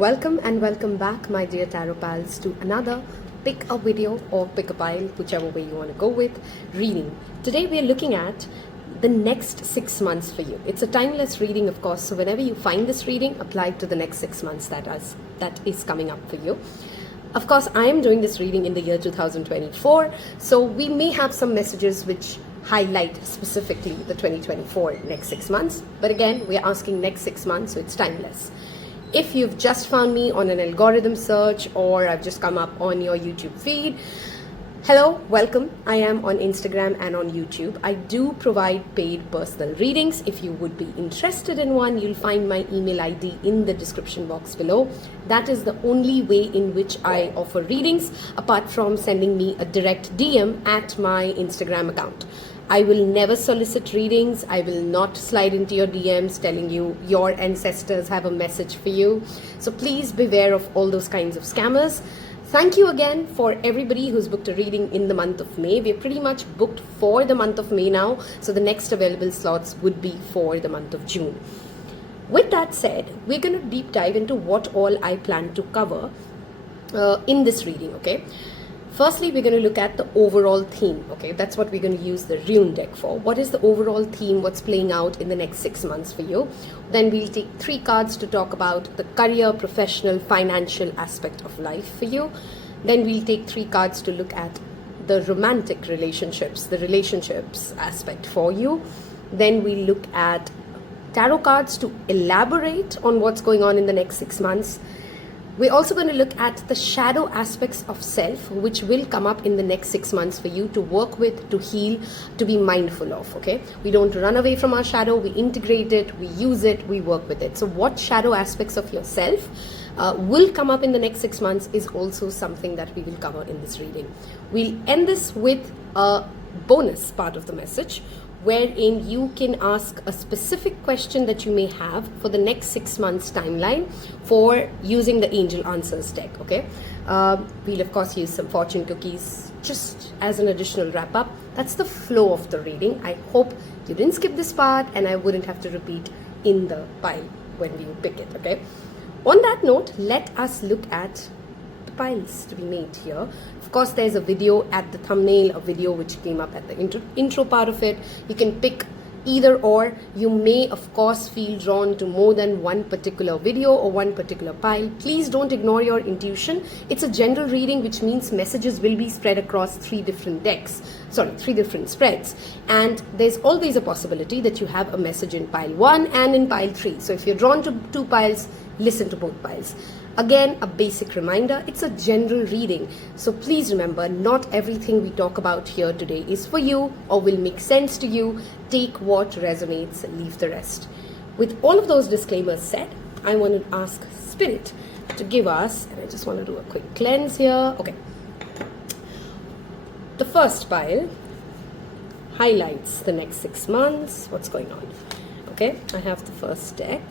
Welcome and welcome back, my dear Taropals, to another pick a video or pick a pile, whichever way you want to go with, reading. Today we are looking at the next 6 months for you. It's a timeless reading, of course, so whenever you find this reading, apply it to the next 6 months that is coming up for you. Of course, I am doing this reading in the year 2024, so we may have some messages which highlight specifically the 2024 next 6 months, but again, we are asking next 6 months, so it's timeless. If you've just found me on an algorithm search or I've just come up on your YouTube feed, hello, welcome. I am on Instagram and on YouTube. I do provide paid personal readings. If you would be interested in one, you'll find my email ID in the description box below. That is the only way in which I offer readings, apart from sending me a direct DM at my Instagram account. I will never solicit readings. I will not slide into your DMs telling you your ancestors have a message for you. So please beware of all those kinds of scammers. Thank you again for everybody who's booked a reading in the month of May. We're pretty much booked for the month of May now. So the next available slots would be for the month of June. With that said, we're going to deep dive into what all I plan to cover in this reading, okay? Firstly, we're going to look at the overall theme, okay? That's what we're going to use the rune deck for. What is the overall theme? What's playing out in the next 6 months for you? Then we'll take 3 cards to talk about the career, professional, financial aspect of life for you. Then we'll take 3 cards to look at the romantic relationships, the relationships aspect for you. Then we'll look at tarot cards to elaborate on what's going on in the next 6 months. We're also going to look at the shadow aspects of self, which will come up in the next 6 months for you to work with, to heal, to be mindful of, okay? We don't run away from our shadow, we integrate it, we use it, we work with it. So what shadow aspects of yourself will come up in the next 6 months is also something that we will cover in this reading. We'll end this with a bonus part of the message, wherein you can ask a specific question that you may have for the next 6 months timeline for using the Angel Answers deck, okay? We'll of course use some fortune cookies just as an additional wrap up. That's the flow of the reading. I hope you didn't skip this part and I wouldn't have to repeat in the pile when we pick it, okay? On that note, let us look at the piles to be made here. Of course, there's a video at the thumbnail, a video which came up at the intro part of it. You can pick either or. You may, of course, feel drawn to more than one particular video or one particular pile. Please don't ignore your intuition. It's a general reading, which means messages will be spread across 3 different decks. 3 different spreads. And there's always a possibility that you have a message in pile 1 and in pile 3. So if you're drawn to 2 piles, listen to both piles. Again, a basic reminder, it's a general reading. So please remember, not everything we talk about here today is for you or will make sense to you. Take what resonates, leave the rest. With all of those disclaimers said, I want to ask Spirit to give us, and I just want to do a quick cleanse here. Okay. The first pile highlights the next 6 months. What's going on? Okay, I have the first deck,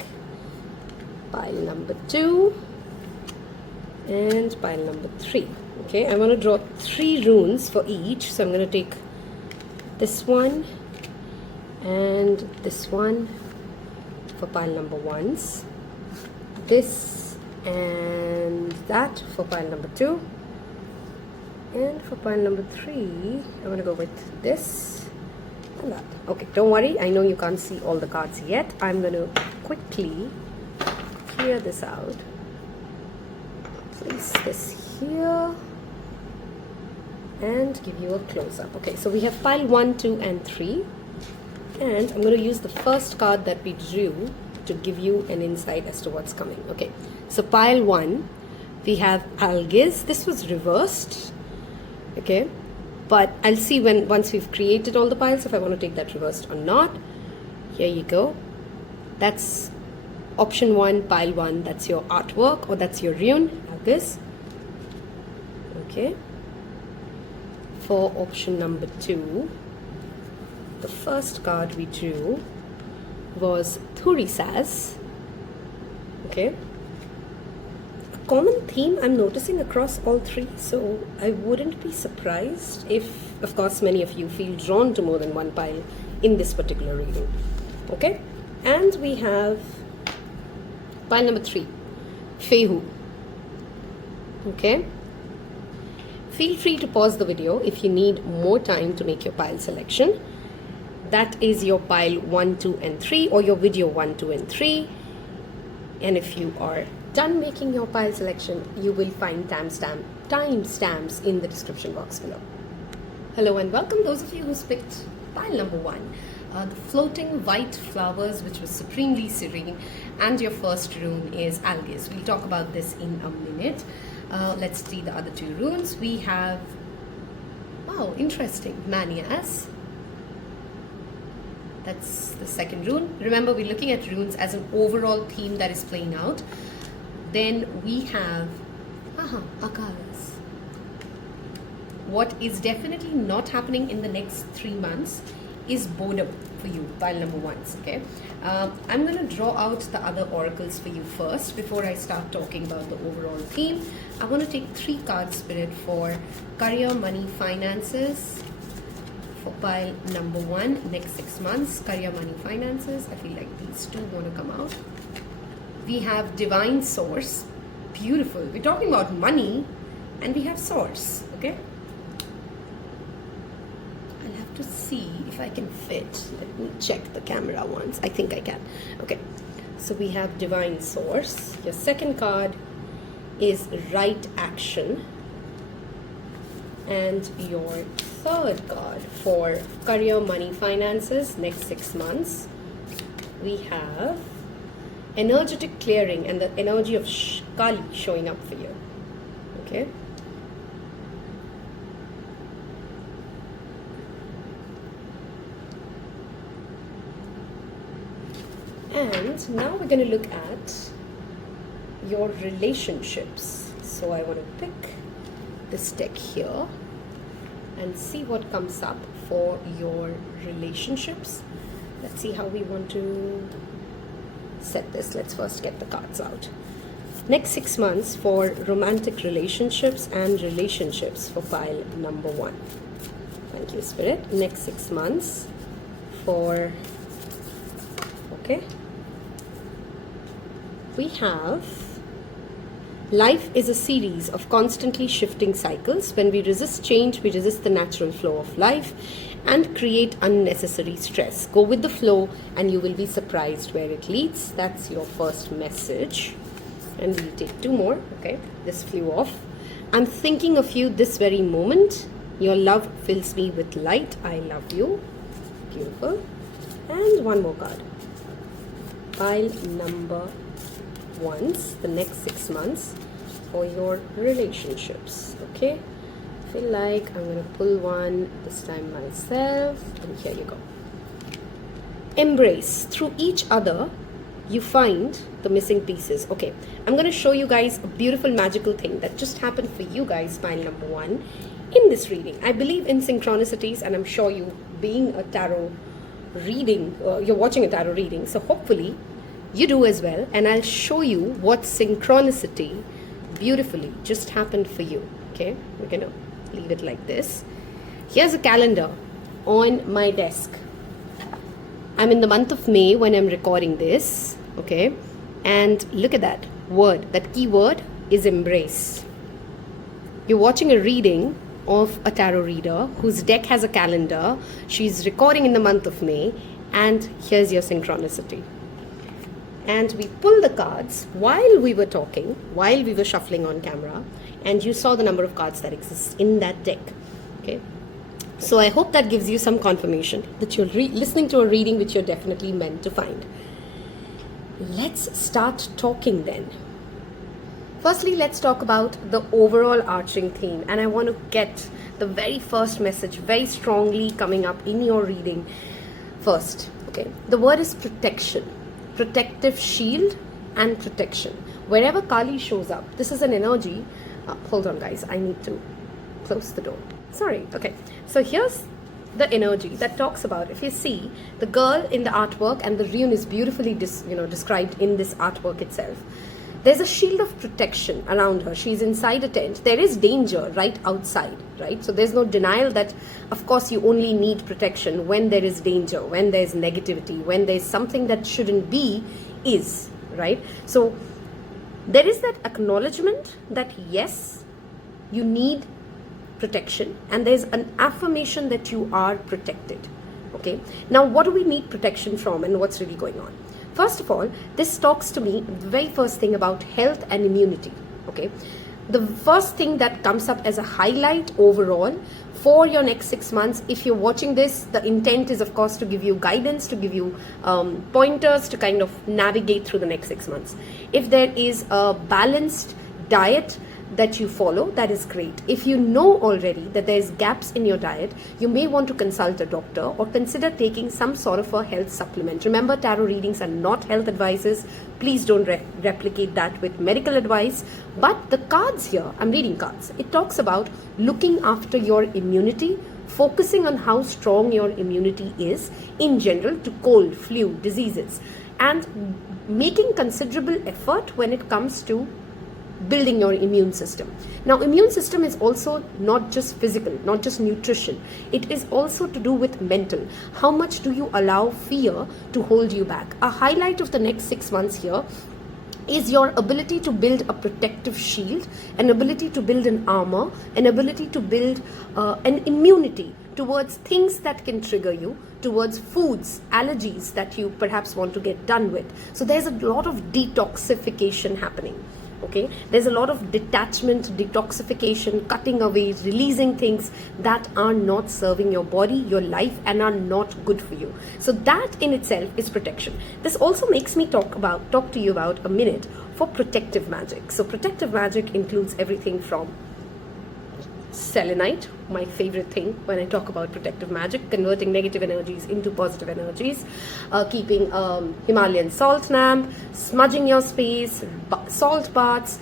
pile number 2. And pile number 3. Okay, I want to draw 3 runes for each. So I'm going to take this one and this one for pile number 1s. This and that for pile number 2. And for pile number 3, I'm going to go with this and that. Okay, don't worry. I know you can't see all the cards yet. I'm going to quickly clear this out. Place this here and give you a close-up. Okay, so we have pile 1, 2 and 3, and I'm going to use the first card that we drew to give you an insight as to what's coming. Okay, so pile 1, we have Algiz. This was reversed, okay, but I'll see once we've created all the piles if I want to take that reversed or not. Here you go. That's option 1, pile 1, that's your artwork or that's your rune, Algiz. Okay. For option number 2, the first card we drew was Thurisaz. Okay. A common theme I'm noticing across all 3, so I wouldn't be surprised if, of course, many of you feel drawn to more than one pile in this particular reading. Okay. And we have pile number 3, Fehu. Okay. Feel free to pause the video if you need more time to make your pile selection. That is your pile 1, 2 and 3, or your video 1, 2 and 3. And if you are done making your pile selection, you will find timestamps in the description box below. Hello and welcome those of you who picked pile number 1. The floating white flowers, which was supremely serene, and your first rune is Algiz. We'll talk about this in a minute. Let's see the other 2 runes. We have, wow, interesting, Manias. That's the second rune. Remember, we're looking at runes as an overall theme that is playing out. Then we have Akaras. What is definitely not happening in the next 3 months is boredom for you, pile number 1s. Okay, I'm going to draw out the other oracles for you first before I start talking about the overall theme. I want to take 3 cards, Spirit, for career, money, finances for pile number 1 next 6 months. Career, money, finances. I feel like these 2 want to come out. We have divine source. Beautiful. We're talking about money and we have source. Okay, I'll have to see if I can fit. Let me check the camera once. I think I can. Okay, so we have divine source. Your second card is right action, and your third card for career, money, finances next 6 months, we have energetic clearing and the energy of Kali showing up for you. Okay, and now we're going to look at your relationships. So I want to pick this deck here and see what comes up for your relationships. Let's see how we want to set this. Let's first get the cards out. Next 6 months for romantic relationships and relationships for pile number 1. Thank you, Spirit. Next 6 months for, okay, we have life is a series of constantly shifting cycles. When we resist change, we resist the natural flow of life and create unnecessary stress. Go with the flow and you will be surprised where it leads. That's your first message. And we'll take 2 more. Okay, this flew off. I'm thinking of you this very moment. Your love fills me with light. I love you. Beautiful. And 1 more card. Pile number 1s, the next 6 months for your relationships. Okay, I feel like I'm going to pull one this time myself, and here you go. Embrace. Through each other you find the missing pieces. Okay, I'm going to show you guys a beautiful magical thing that just happened for you guys, pile number 1, in this reading. I believe in synchronicities, and I'm sure you, being a tarot reading, you're watching a tarot reading, so hopefully you do as well, and I'll show you what synchronicity beautifully just happened for you. Okay, we're gonna leave it like this. Here's a calendar on my desk. I'm in the month of May when I'm recording this. Okay, and look at that word. That key word is embrace. You're watching a reading of a tarot reader whose deck has a calendar. She's recording in the month of May, and here's your synchronicity. And we pull the cards while we were talking, while we were shuffling on camera, and you saw the number of cards that exist in that deck. Okay, so I hope that gives you some confirmation that you're listening to a reading which you're definitely meant to find. Let's start talking then. Firstly, let's talk about the overall arching theme, and I want to get the very first message very strongly coming up in your reading first. Okay, the word is protection. Protective shield and protection. Wherever Kali shows up, this is an energy. Hold on, guys. I need to close the door. Sorry. Okay. So here's the energy that talks about, if you see, the girl in the artwork, and the rune is beautifully described in this artwork itself. There's a shield of protection around her. She's inside a tent. There is danger right outside, right? So there's no denial that, of course, you only need protection when there is danger, when there's negativity, when there's something that shouldn't be, right? So there is that acknowledgement that yes, you need protection, and there's an affirmation that you are protected. Okay, now what do we need protection from, and what's really going on? First of all, this talks to me the very first thing about health and immunity. Okay, the first thing that comes up as a highlight overall for your next 6 months, if you're watching this, the intent is of course to give you guidance, to give you pointers to kind of navigate through the next 6 months. If there is a balanced diet that you follow, that is great. If you know already that there's gaps in your diet, you may want to consult a doctor or consider taking some sort of a health supplement. Remember, tarot readings are not health advices. Please don't replicate that with medical advice. But the cards here, I'm reading cards, it talks about looking after your immunity, focusing on how strong your immunity is in general to cold, flu, diseases, and making considerable effort when it comes to building your immune system. Now, immune system is also not just physical, not just nutrition. It is also to do with mental. How much do you allow fear to hold you back? A highlight of the next 6 months here is your ability to build a protective shield, an ability to build an armor, an ability to build an immunity towards things that can trigger you, towards foods, allergies that you perhaps want to get done with. So there's a lot of detoxification happening. Okay, there's a lot of detachment, detoxification, cutting away, releasing things that are not serving your body, your life, and are not good for you. So that in itself is protection. This also makes me talk to you about a minute for protective magic. So protective magic includes everything from selenite, my favorite thing when I talk about protective magic, converting negative energies into positive energies, keeping Himalayan salt lamp, smudging your space, salt baths,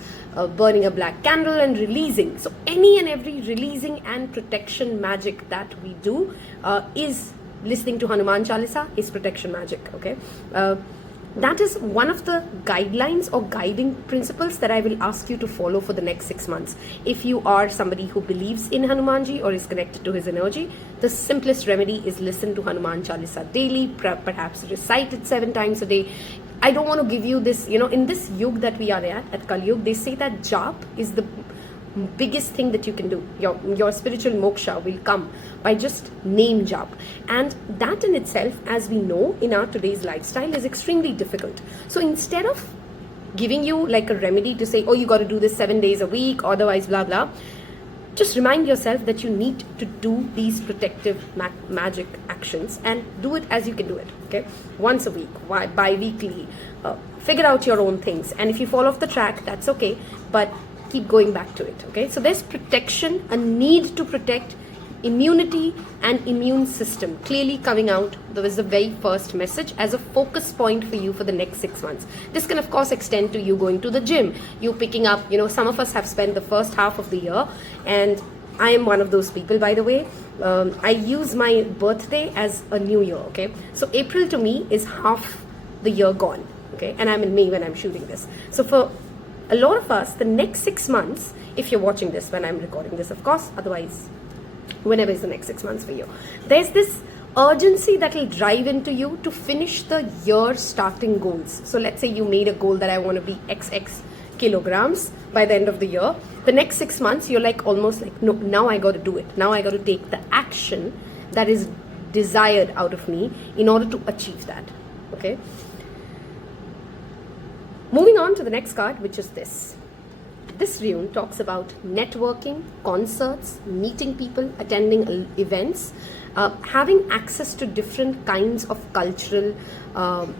burning a black candle, and releasing. So any and every releasing and protection magic that we do is listening to Hanuman Chalisa is protection magic. Okay, that is one of the guidelines or guiding principles that I will ask you to follow for the next 6 months. If you are somebody who believes in Hanumanji or is connected to his energy, the simplest remedy is listen to Hanuman Chalisa daily, perhaps recite it 7 times a day. I don't want to give you this, in this yug that we are at Kali Yuga, they say that jap is the biggest thing that you can do. Your spiritual moksha will come by just name jap, and that in itself, as we know in our today's lifestyle, is extremely difficult. So instead of giving you like a remedy to say, oh, you got to do this 7 days a week, otherwise blah blah, just remind yourself that you need to do these protective magic actions, and do it as you can do it. Okay, once a week, bi-weekly, figure out your own things, and if you fall off the track, that's okay, but keep going back to it. Okay, so there's protection, a need to protect immunity and immune system clearly coming out. That was the very first message as a focus point for you for the next 6 months. This can of course extend to you going to the gym, you picking up, some of us have spent the first half of the year, and I am one of those people, by the way. I use my birthday as a new year. Okay, so April to me is half the year gone. Okay, and I'm in May when I'm shooting this. So for a lot of us, the next 6 months, if you're watching this when I'm recording this, of course, otherwise, whenever is the next 6 months for you, there's this urgency that will drive into you to finish the year starting goals. So let's say you made a goal that I want to be XX kilograms by the end of the year. The next 6 months, you're like almost like, no, now I got to do it. Now I got to take the action that is desired out of me in order to achieve that. Okay. Moving on to the next card, which is this. This rune talks about networking, concerts, meeting people, attending events, having access to different kinds of cultural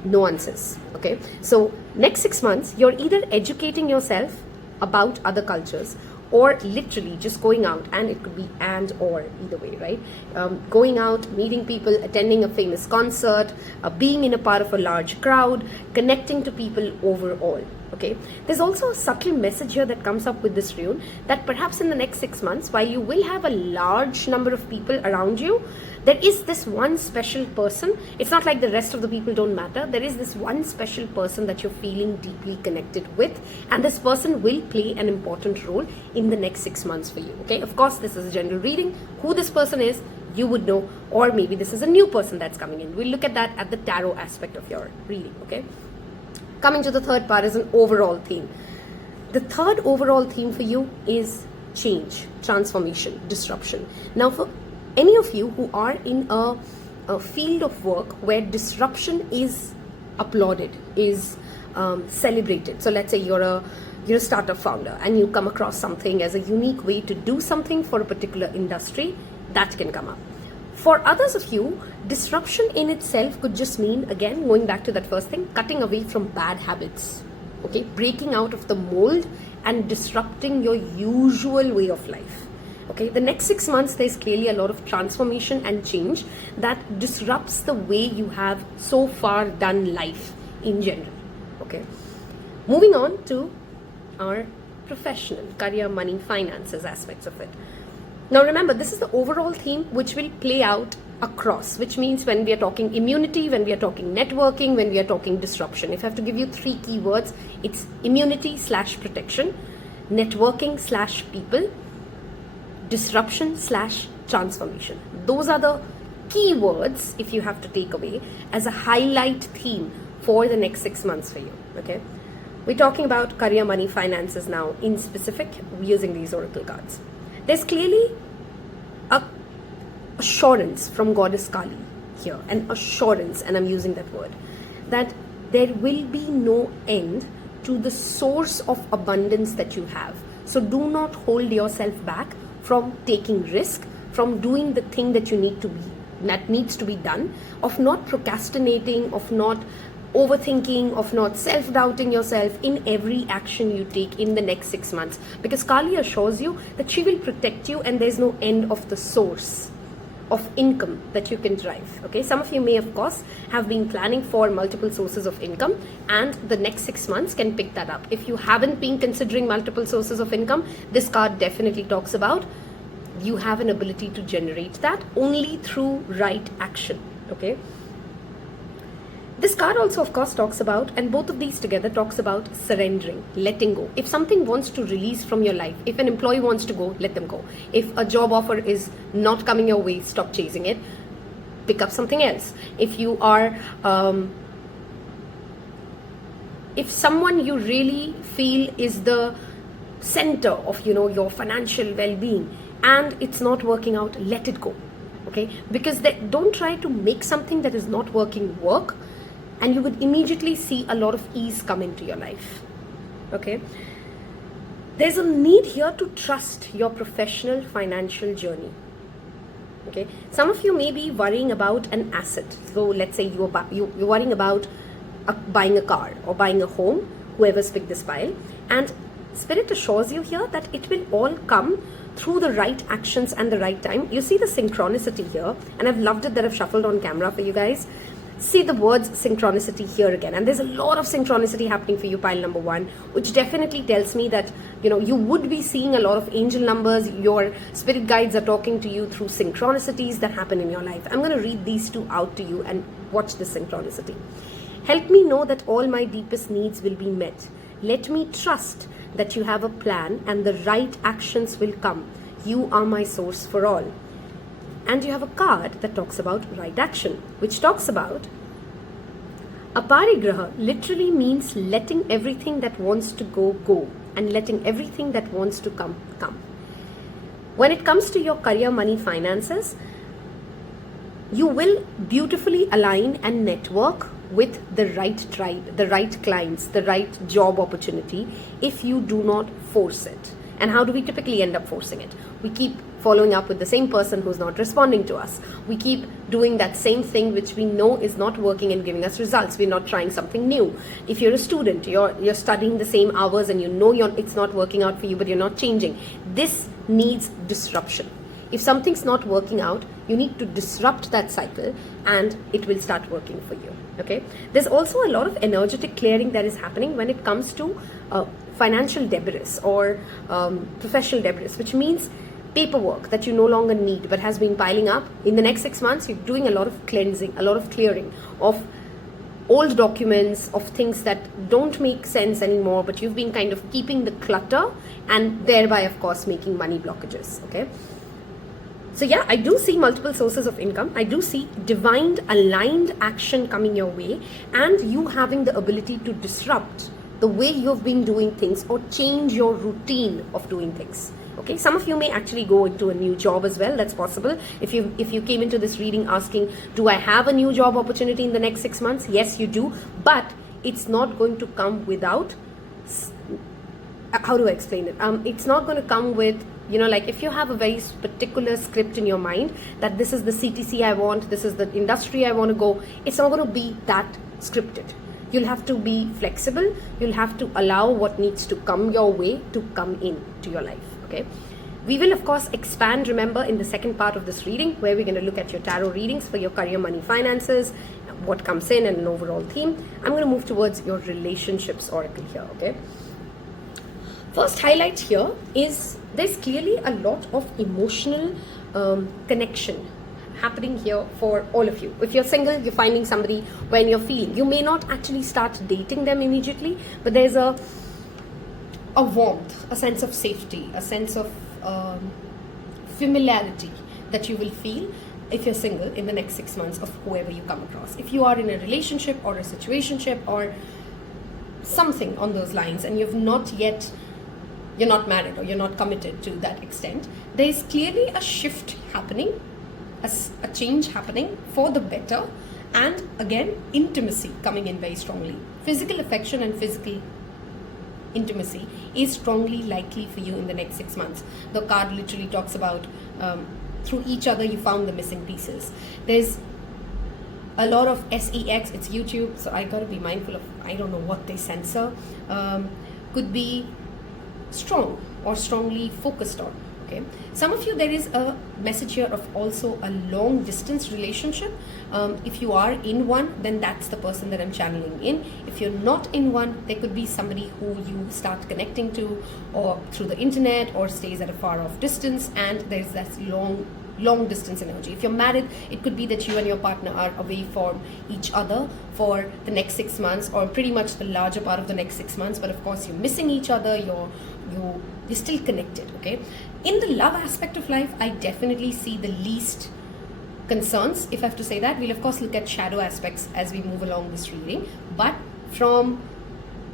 nuances. Okay, so next 6 months, you're either educating yourself about other cultures, or literally just going out, and it could be and or either way, right? Going out, meeting people, attending a famous concert, being in a part of a large crowd, connecting to people overall. Okay, there's also a subtle message here that comes up with this rune, that perhaps in the next 6 months, while you will have a large number of people around you, there is this one special person. It's not like the rest of the people don't matter. There is this one special person that you're feeling deeply connected with, and this person will play an important role in the next 6 months for you. Okay, of course, this is a general reading. Who this person is, you would know, or maybe this is a new person that's coming in. We'll look at that at the tarot aspect of your reading. Okay, coming to the third part is an overall theme. The third overall theme for you is change, transformation, disruption. Now, for any of you who are in a field of work where disruption is applauded, is celebrated. So let's say you're a startup founder and you come across something as a unique way to do something for a particular industry, that can come up. For others of you, disruption in itself could just mean, again, going back to that first thing, cutting away from bad habits, okay, breaking out of the mold and disrupting your usual way of life. Okay, the next 6 months, there's clearly a lot of transformation and change that disrupts the way you have so far done life in general. Okay, moving on to our professional, career, money, finances aspects of it. Now remember, this is the overall theme which will play out across, which means when we are talking immunity, when we are talking networking, when we are talking disruption. If I have to give you 3 keywords, it's immunity/protection, networking/people, disruption/transformation. Those are the keywords, if you have to take away, as a highlight theme for the next 6 months for you. Okay, we're talking about career, money, finances now in specific, using these oracle cards. There's clearly a assurance from Goddess Kali here, an assurance, and I'm using that word, that there will be no end to the source of abundance that you have. So do not hold yourself back from taking risk, from doing the thing that needs to be done, of not procrastinating, of not overthinking, of not self-doubting yourself in every action you take in the next 6 months, because Kali assures you that she will protect you and there's no end of the source of income that you can drive. Okay, some of you may of course have been planning for multiple sources of income, and the next 6 months can pick that up. If you haven't been considering multiple sources of income, this card definitely talks about you have an ability to generate that only through right action. Okay, this card also of course talks about, and both of these together talks about surrendering, letting go. If something wants to release from your life, if an employee wants to go, let them go. If a job offer is not coming your way, stop chasing it, pick up something else. If you are if someone you really feel is the center of your financial well-being and it's not working out, let it go. Okay, because don't try to make something that is not working work, and you would immediately see a lot of ease come into your life. Okay, there's a need here to trust your professional financial journey. Okay, some of you may be worrying about an asset. So let's say you're worrying about buying a car or buying a home, whoever's picked this pile, and Spirit assures you here that it will all come through the right actions and the right time. You see the synchronicity here, and I've loved it that I've shuffled on camera for you guys. See the words synchronicity here again, and there's a lot of synchronicity happening for you, pile number 1, which definitely tells me that you would be seeing a lot of angel numbers. Your spirit guides are talking to you through synchronicities that happen in your life. I'm going to read these 2 out to you and watch the synchronicity. Help me know that all my deepest needs will be met. Let me trust that you have a plan and the right actions will come. You are my source for all. And you have a card that talks about right action, which talks about aparigraha literally means letting everything that wants to go, and letting everything that wants to come. When it comes to your career, money, finances, you will beautifully align and network with the right tribe, the right clients, the right job opportunity if you do not force it. And how do we typically end up forcing it? We keep following up with the same person who's not responding to us. We keep doing that same thing which we know is not working and giving us results. We're not trying something new. If you're a student, you're studying the same hours and it's not working out for you, but you're not changing. This needs disruption. If something's not working out, you need to disrupt that cycle and it will start working for you. Okay. There's also a lot of energetic clearing that is happening when it comes to financial debris or professional debris, which means paperwork that you no longer need but has been piling up. In the next 6 months, you're doing a lot of cleansing, a lot of clearing of old documents, of things that don't make sense anymore, but you've been kind of keeping the clutter and thereby, of course, making money blockages. Okay. So yeah, I do see multiple sources of income. I do see divine aligned action coming your way and you having the ability to disrupt the way you've been doing things or change your routine of doing things. Okay, some of you may actually go into a new job as well. That's possible. If you came into this reading asking, do I have a new job opportunity in the next 6 months? Yes, you do. But it's not going to come without, how do I explain it? It's not going to come with, like if you have a very particular script in your mind that this is the CTC I want, this is the industry I want to go, it's not going to be that scripted. You'll have to be flexible. You'll have to allow what needs to come your way to come in to your life. Okay, we will of course expand, remember, in the second part of this reading, where we're going to look at your tarot readings for your career, money, finances, what comes in, and an overall theme. I'm going to move towards your relationships oracle here. Okay, first highlight here is there's clearly a lot of emotional connection happening here for all of you. If you're single, you're finding somebody when you're feeling. You may not actually start dating them immediately, but there's a warmth, a sense of safety, a sense of familiarity that you will feel if you're single in the next 6 months of whoever you come across. If you are in a relationship or a situationship or something on those lines and you're not married or you're not committed to that extent, there is clearly a shift happening, a change happening for the better, and again, intimacy coming in very strongly. Physical affection and physical intimacy is strongly likely for you in the next 6 months. The card literally talks about through each other you found the missing pieces. There's a lot of sex, it's YouTube, so I gotta be mindful of, I don't know what they censor, could be strong or strongly focused on. Okay, some of you, there is a message here of also a long distance relationship. If you are in one, then that's the person that I'm channeling in. If you're not in one, there could be somebody who you start connecting to or through the internet or stays at a far off distance, and there's that long distance energy. If you're married, it could be that you and your partner are away from each other for the next 6 months or pretty much the larger part of the next 6 months, but of course you're missing each other, you're still connected. Okay, in the love aspect of life, I definitely see the least concerns, if I have to say that. We'll of course look at shadow aspects as we move along this reading, but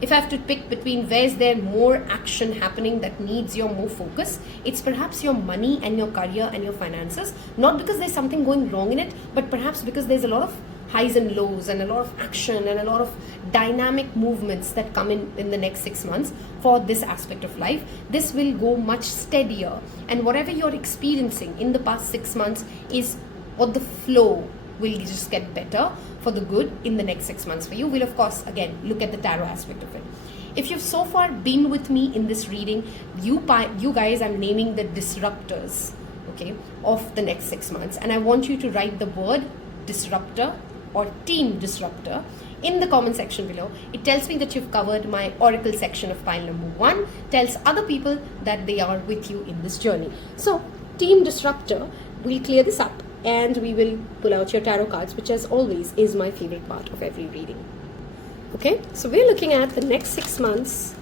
if I have to pick between where's there more action happening that needs your more focus, it's perhaps your money and your career and your finances. Not because there's something going wrong in it, but perhaps because there's a lot of highs and lows and a lot of action and a lot of dynamic movements that come in the next 6 months for this aspect of life. This will go much steadier, and whatever you're experiencing in the past 6 months is what the flow will just get better for the good in the next 6 months for you. We'll of course again look at the tarot aspect of it. If you've so far been with me in this reading, you guys, I'm naming the disruptors, okay, of the next 6 months, and I want you to write the word disruptor or team disruptor in the comment section below. It tells me that you've covered my oracle section of pile number 1, tells other people that they are with you in this journey. So team disruptor, we'll clear this up and we will pull out your tarot cards, which as always is my favorite part of every reading. Okay, so we're looking at the next 6 months.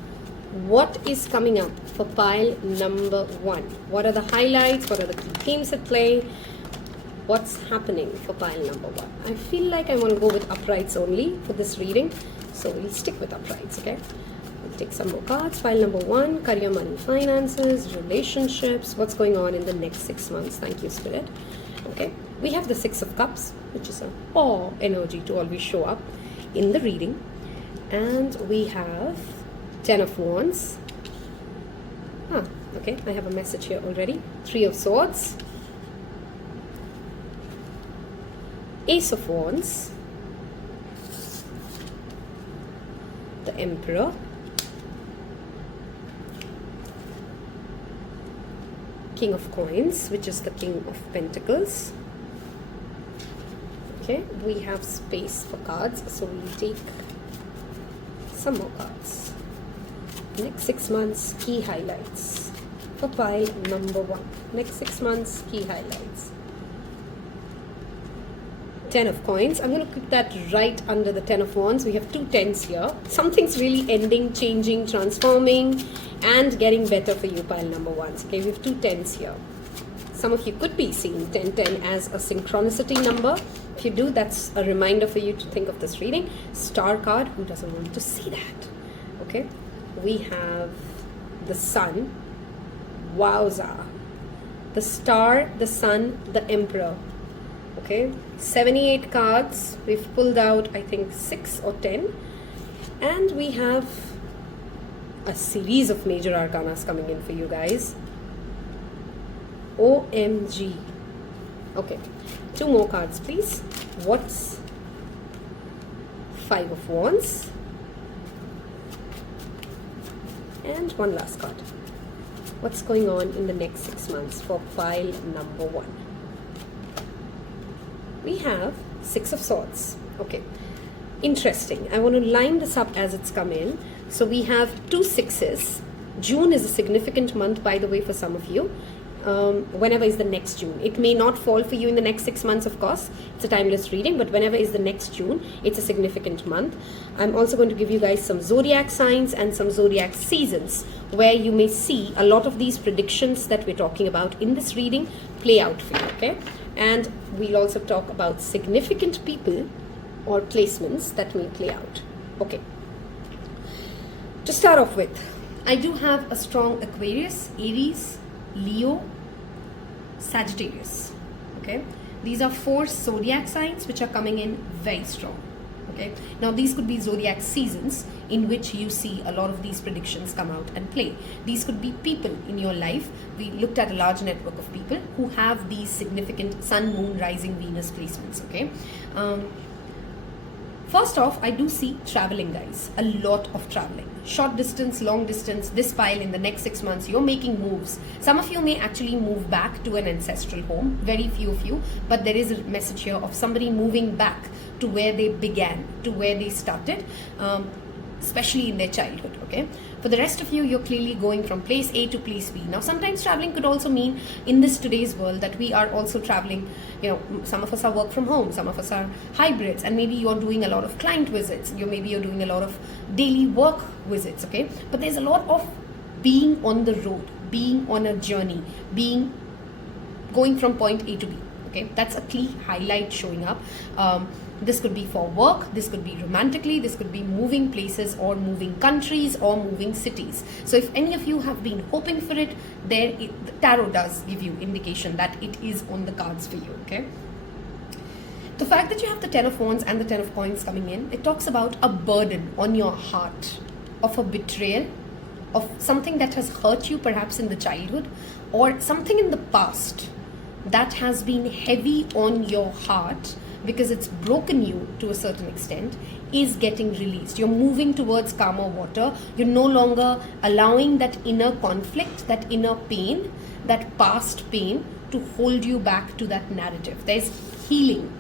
What is coming up for pile number 1? What are the highlights? What are the key themes at play? What's happening for pile number 1? I feel like I want to go with uprights only for this reading, so we'll stick with uprights. Okay, we'll take some more cards. Pile number 1, career, money, finances, relationships. What's going on in the next 6 months? Thank you, Spirit. Okay, we have the 6 of Cups, which is an awe energy to always show up in the reading, and we have 10 of Wands. Okay, I have a message here already. 3 of Swords, Ace of Wands, the Emperor, King of Coins, which is the King of Pentacles. Okay, we have space for cards, so we'll take some more cards. Next 6 months key highlights for pile number 1. Next 6 months key highlights. 10 of Coins. I'm going to put that right under the 10 of Wands. We have 2 10s here. Something's really ending, changing, transforming, and getting better for you, pile number 1s. Okay, we have 2 10s here. Some of you could be seeing 10-10 as a synchronicity number. If you do, that's a reminder for you to think of this reading. Star card, who doesn't want to see that? Okay, we have the sun, wowza, the star, the sun, the emperor. Okay, 78 cards. We've pulled out, I think, 6 or 10, and we have a series of major arcanas coming in for you guys. OMG. Okay, 2 more cards, please. What's 5 of Wands? And 1 last card. What's going on in the next 6 months for pile number 1? We have 6 of Swords. Okay, interesting. I want to line this up as it's come in. So we have 2 6s. June is a significant month, by the way, for some of you. Whenever is the next June. It may not fall for you in the next 6 months, of course. It's a timeless reading, but whenever is the next June, it's a significant month. I'm also going to give you guys some zodiac signs and some zodiac seasons where you may see a lot of these predictions that we're talking about in this reading play out for you, okay? And we'll also talk about significant people or placements that may play out. Okay. To start off with, I do have a strong Aquarius, Aries, Leo, Sagittarius. Okay, these are 4 zodiac signs which are coming in very strong. Okay, now these could be zodiac seasons in which you see a lot of these predictions come out and play. These could be people in your life. We looked at a large network of people who have these significant Sun, Moon, Rising, Venus placements. Okay, first off, I do see traveling, guys. A lot of traveling. Short distance, long distance, this pile in the next 6 months, you're making moves. Some of you may actually move back to an ancestral home. Very few of you. But there is a message here of somebody moving back to where they began, to where they started, especially in their childhood, okay? For the rest of you, you're clearly going from place A to place B. Now, sometimes traveling could also mean in this today's world that we are also traveling, you know, some of us are work from home, some of us are hybrids, and maybe you're doing a lot of client visits, maybe you're doing a lot of daily work visits, okay? But there's a lot of being on the road, being on a journey, going from point A to B, okay? That's a key highlight showing up. This could be for work, this could be romantically, this could be moving places or moving countries or moving cities. So if any of you have been hoping for it, the tarot does give you indication that it is on the cards for you, okay? The fact that you have the 10 of Wands and the 10 of Coins coming in, it talks about a burden on your heart of a betrayal, of something that has hurt you perhaps in the childhood or something in the past that has been heavy on your heart because it's broken you to a certain extent, is getting released. You're moving towards calmer water. You're no longer allowing that inner conflict, that inner pain, that past pain to hold you back to that narrative. There's healing.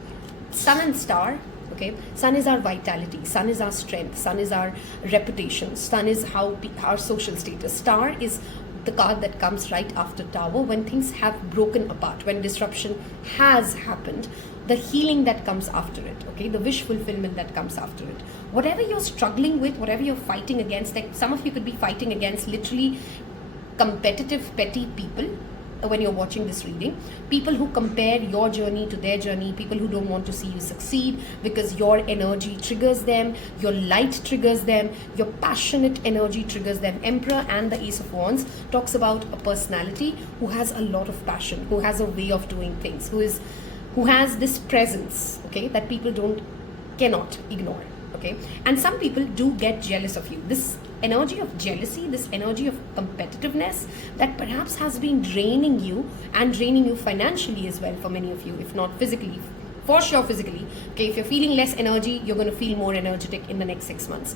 Sun and Star, okay? Sun is our vitality. Sun is our strength. Sun is our reputation. Sun is our social status. Star is the card that comes right after Tower when things have broken apart, when disruption has happened. The healing that comes after it, okay? The wish fulfillment that comes after it. Whatever you're struggling with, whatever you're fighting against, like some of you could be fighting against literally competitive, petty people when you're watching this reading. People who compare your journey to their journey, people who don't want to see you succeed because your energy triggers them, your light triggers them, your passionate energy triggers them. Emperor and the Ace of Wands talks about a personality who has a lot of passion, who has a way of doing things, who has this presence, okay, that people cannot ignore, okay? And some people do get jealous of you. This energy of jealousy, this energy of competitiveness that perhaps has been draining you and draining you financially as well for many of you, if not physically, for sure physically, okay? If you're feeling less energy, you're going to feel more energetic in the next 6 months.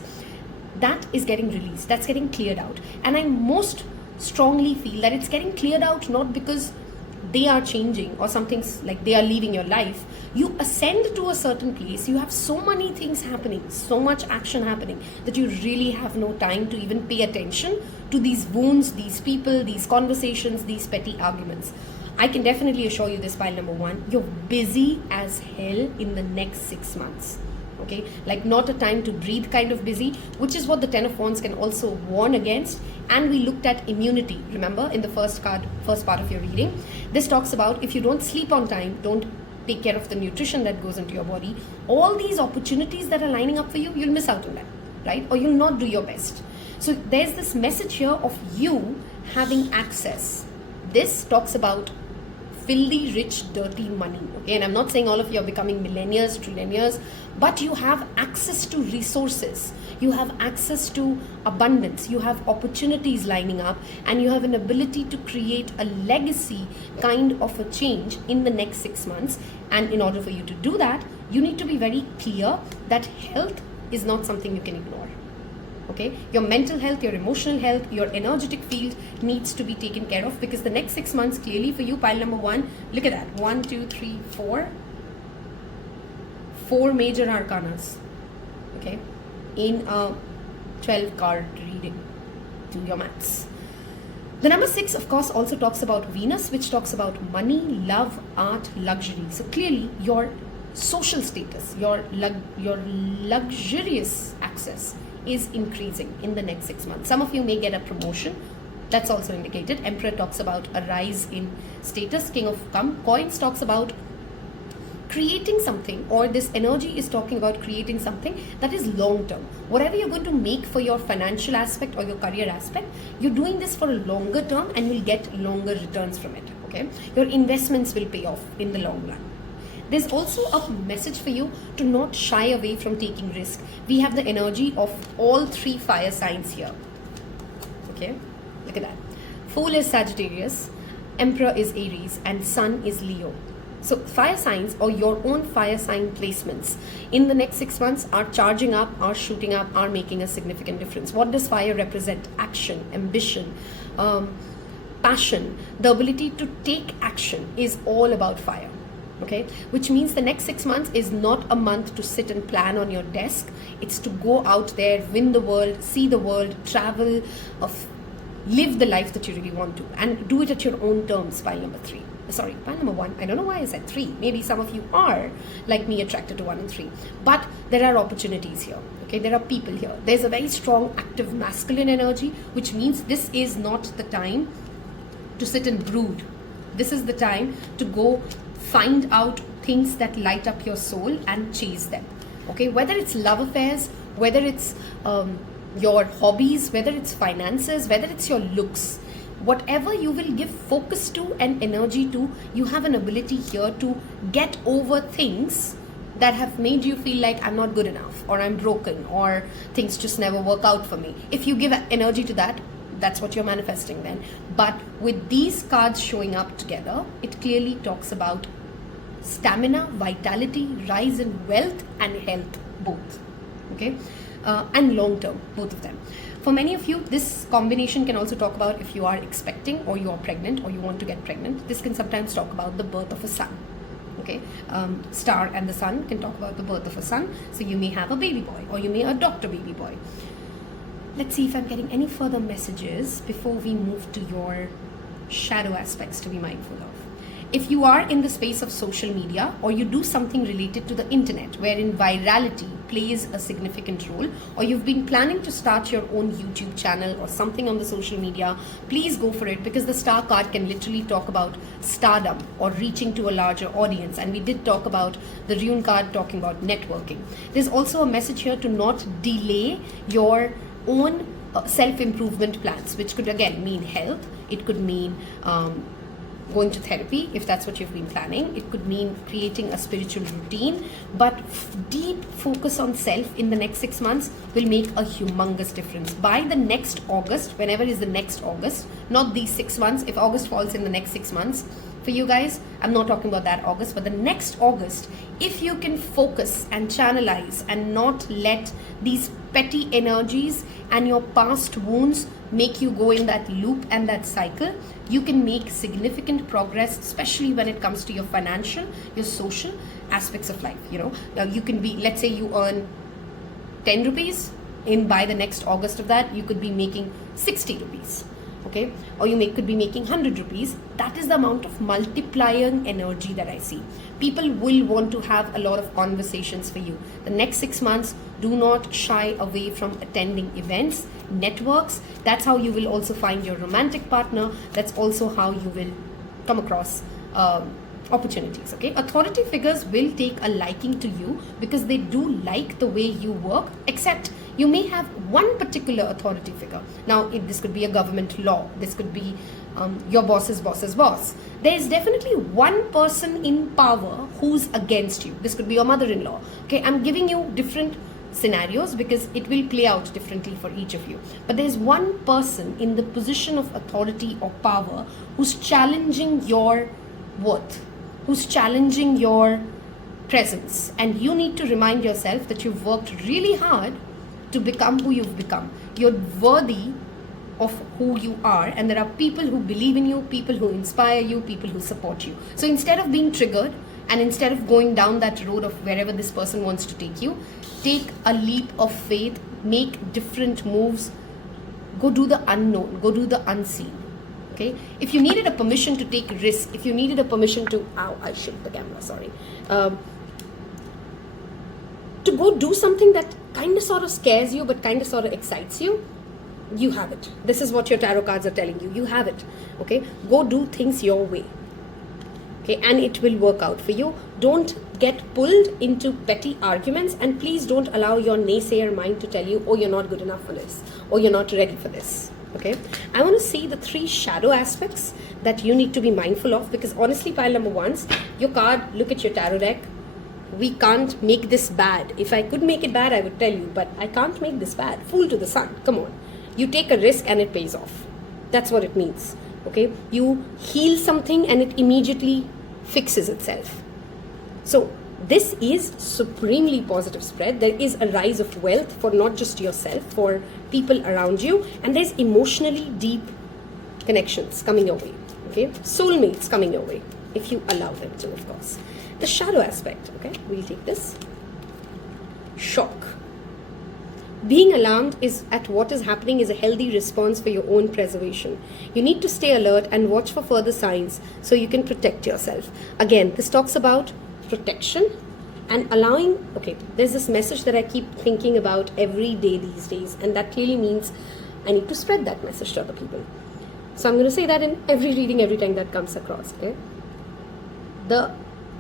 That is getting released, that's getting cleared out. And I most strongly feel that it's getting cleared out not because they are changing or something's like they are leaving your life. You ascend to a certain place, you have so many things happening, so much action happening that you really have no time to even pay attention to these wounds, these people, these conversations, these petty arguments. I can definitely assure you this, pile number 1, you're busy as hell in the next 6 months. Okay, like not a time to breathe kind of busy, which is what the 10 of Wands can also warn against. And we looked at immunity, remember, in the first part of your reading. This talks about if you don't sleep on time, don't take care of the nutrition that goes into your body, all these opportunities that are lining up for you, you'll miss out on them, right? Or you'll not do your best. So there's this message here of you having access. This talks about filthy, rich, dirty money. Okay, and I'm not saying all of you are becoming millionaires, trillionaires, but you have access to resources. You have access to abundance. You have opportunities lining up, and you have an ability to create a legacy kind of a change in the next 6 months. And in order for you to do that, you need to be very clear that health is not something you can ignore. Okay, your mental health, your emotional health, your energetic field needs to be taken care of, because the next 6 months clearly for you, pile number 1, look at that, 1, 2, 3, 4, 4 major arcanas, okay, in a 12 card reading. Do your maths. The number 6, of course, also talks about Venus, which talks about money, love, art, luxury. So clearly your social status, your luxurious access is increasing in the next 6 months. Some of you may get a promotion. That's also indicated. Emperor talks about a rise in status. King of Coins talks about creating something, or this energy is talking about creating something that is long term. Whatever you're going to make for your financial aspect or your career aspect, you're doing this for a longer term and will get longer returns from it. Okay, your investments will pay off in the long run. There's also a message for you to not shy away from taking risk. We have the energy of all 3 fire signs here. Okay, look at that. Fool is Sagittarius, Emperor is Aries, and Sun is Leo. So fire signs, or your own fire sign placements in the next 6 months, are charging up, are shooting up, are making a significant difference. What does fire represent? Action, ambition, passion. The ability to take action is all about fire. Okay, which means the next 6 months is not a month to sit and plan on your desk. It's to go out there, win the world, see the world, travel, live the life that you really want to, and do it at your own terms. Pile number 3. Sorry, pile number 1. I don't know why I said 3. Maybe some of you are like me, attracted to 1 and 3. But there are opportunities here. Okay, there are people here. There's a very strong, active, masculine energy, which means this is not the time to sit and brood. This is the time to go find out things that light up your soul and chase them. Okay, whether it's love affairs, whether it's your hobbies, whether it's finances, whether it's your looks, whatever you will give focus to and energy to, you have an ability here to get over things that have made you feel like I'm not good enough, or I'm broken, or things just never work out for me. If you give energy to that, that's what you're manifesting then. But with these cards showing up together, it clearly talks about stamina, vitality, rise in wealth and health, both. Okay, and long term, both of them. For many of you, this combination can also talk about if you are expecting, or you are pregnant, or you want to get pregnant. This can sometimes talk about the birth of a son. Okay, star and the sun can talk about the birth of a son. So you may have a baby boy, or you may adopt a baby boy. Let's see if I'm getting any further messages before we move to your shadow aspects to be mindful of. If you are in the space of social media, or you do something related to the internet wherein virality plays a significant role, or you've been planning to start your own YouTube channel or something on the social media, please go for it, because the star card can literally talk about stardom or reaching to a larger audience. And we did talk about the rune card talking about networking. There's also a message here to not delay your own self-improvement plans, which could again mean health. It could mean going to therapy if that's what you've been planning. It could mean creating a spiritual routine, but deep focus on self in the next 6 months will make a humongous difference. By the next August, whenever is the next August, not these 6 months, if August falls in the next 6 months for you guys, I'm not talking about that August, but the next August, if you can focus and channelize and not let these petty energies and your past wounds make you go in that loop and that cycle, you can make significant progress, especially when it comes to your financial, your social aspects of life. You know, now you can be, let's say you earn 10 rupees, by the next August of that, you could be making 60 rupees. Okay, or you could be making 100 rupees. That is the amount of multiplying energy that I see. People will want to have a lot of conversations for you. The next 6 months, do not shy away from attending events, networks. That's how you will also find your romantic partner. That's also how you will come across opportunities. Okay, authority figures will take a liking to you because they do like the way you work, except you may have one particular authority figure. Now, this could be a government law, this could be your boss's boss's boss. There is definitely one person in power who's against you. This could be your mother-in-law. Okay, I'm giving you different scenarios because it will play out differently for each of you. But there's one person in the position of authority or power who's challenging your worth, who's challenging your presence, and you need to remind yourself that you've worked really hard to become who you've become. You're worthy of who you are, and there are people who believe in you, people who inspire you, people who support you. So instead of being triggered and instead of going down that road of wherever this person wants to take you, take a leap of faith, make different moves, go do the unknown, go do the unseen. Okay, if you needed a permission to take risk, if you needed a permission to, I shook the camera, sorry, to go do something that kind of sort of scares you but kind of sort of excites you, you have it. This is what your tarot cards are telling you. You have it. Okay, go do things your way. Okay, and it will work out for you. Don't get pulled into petty arguments, and please don't allow your naysayer mind to tell you, oh, you're not good enough for this, or you're not ready for this. Okay, I want to see the 3 shadow aspects that you need to be mindful of, because honestly, pile number 1, your card, look at your tarot deck. We can't make this bad. If I could make it bad, I would tell you, but I can't make this bad. Fool to the sun. Come on. You take a risk and it pays off. That's what it means. Okay, you heal something and it immediately fixes itself. So this is supremely positive spread. There is a rise of wealth for not just yourself, for people around you, and there's emotionally deep connections coming your way. Okay, soulmates coming your way, if you allow them to, of course. The shadow aspect, okay, we'll take this. Shock. Being alarmed at what is happening is a healthy response for your own preservation. You need to stay alert and watch for further signs so you can protect yourself. Again, this talks about protection and allowing, okay, there's this message that I keep thinking about every day these days, and that clearly means I need to spread that message to other people. So I'm going to say that in every reading, every time that comes across, okay? The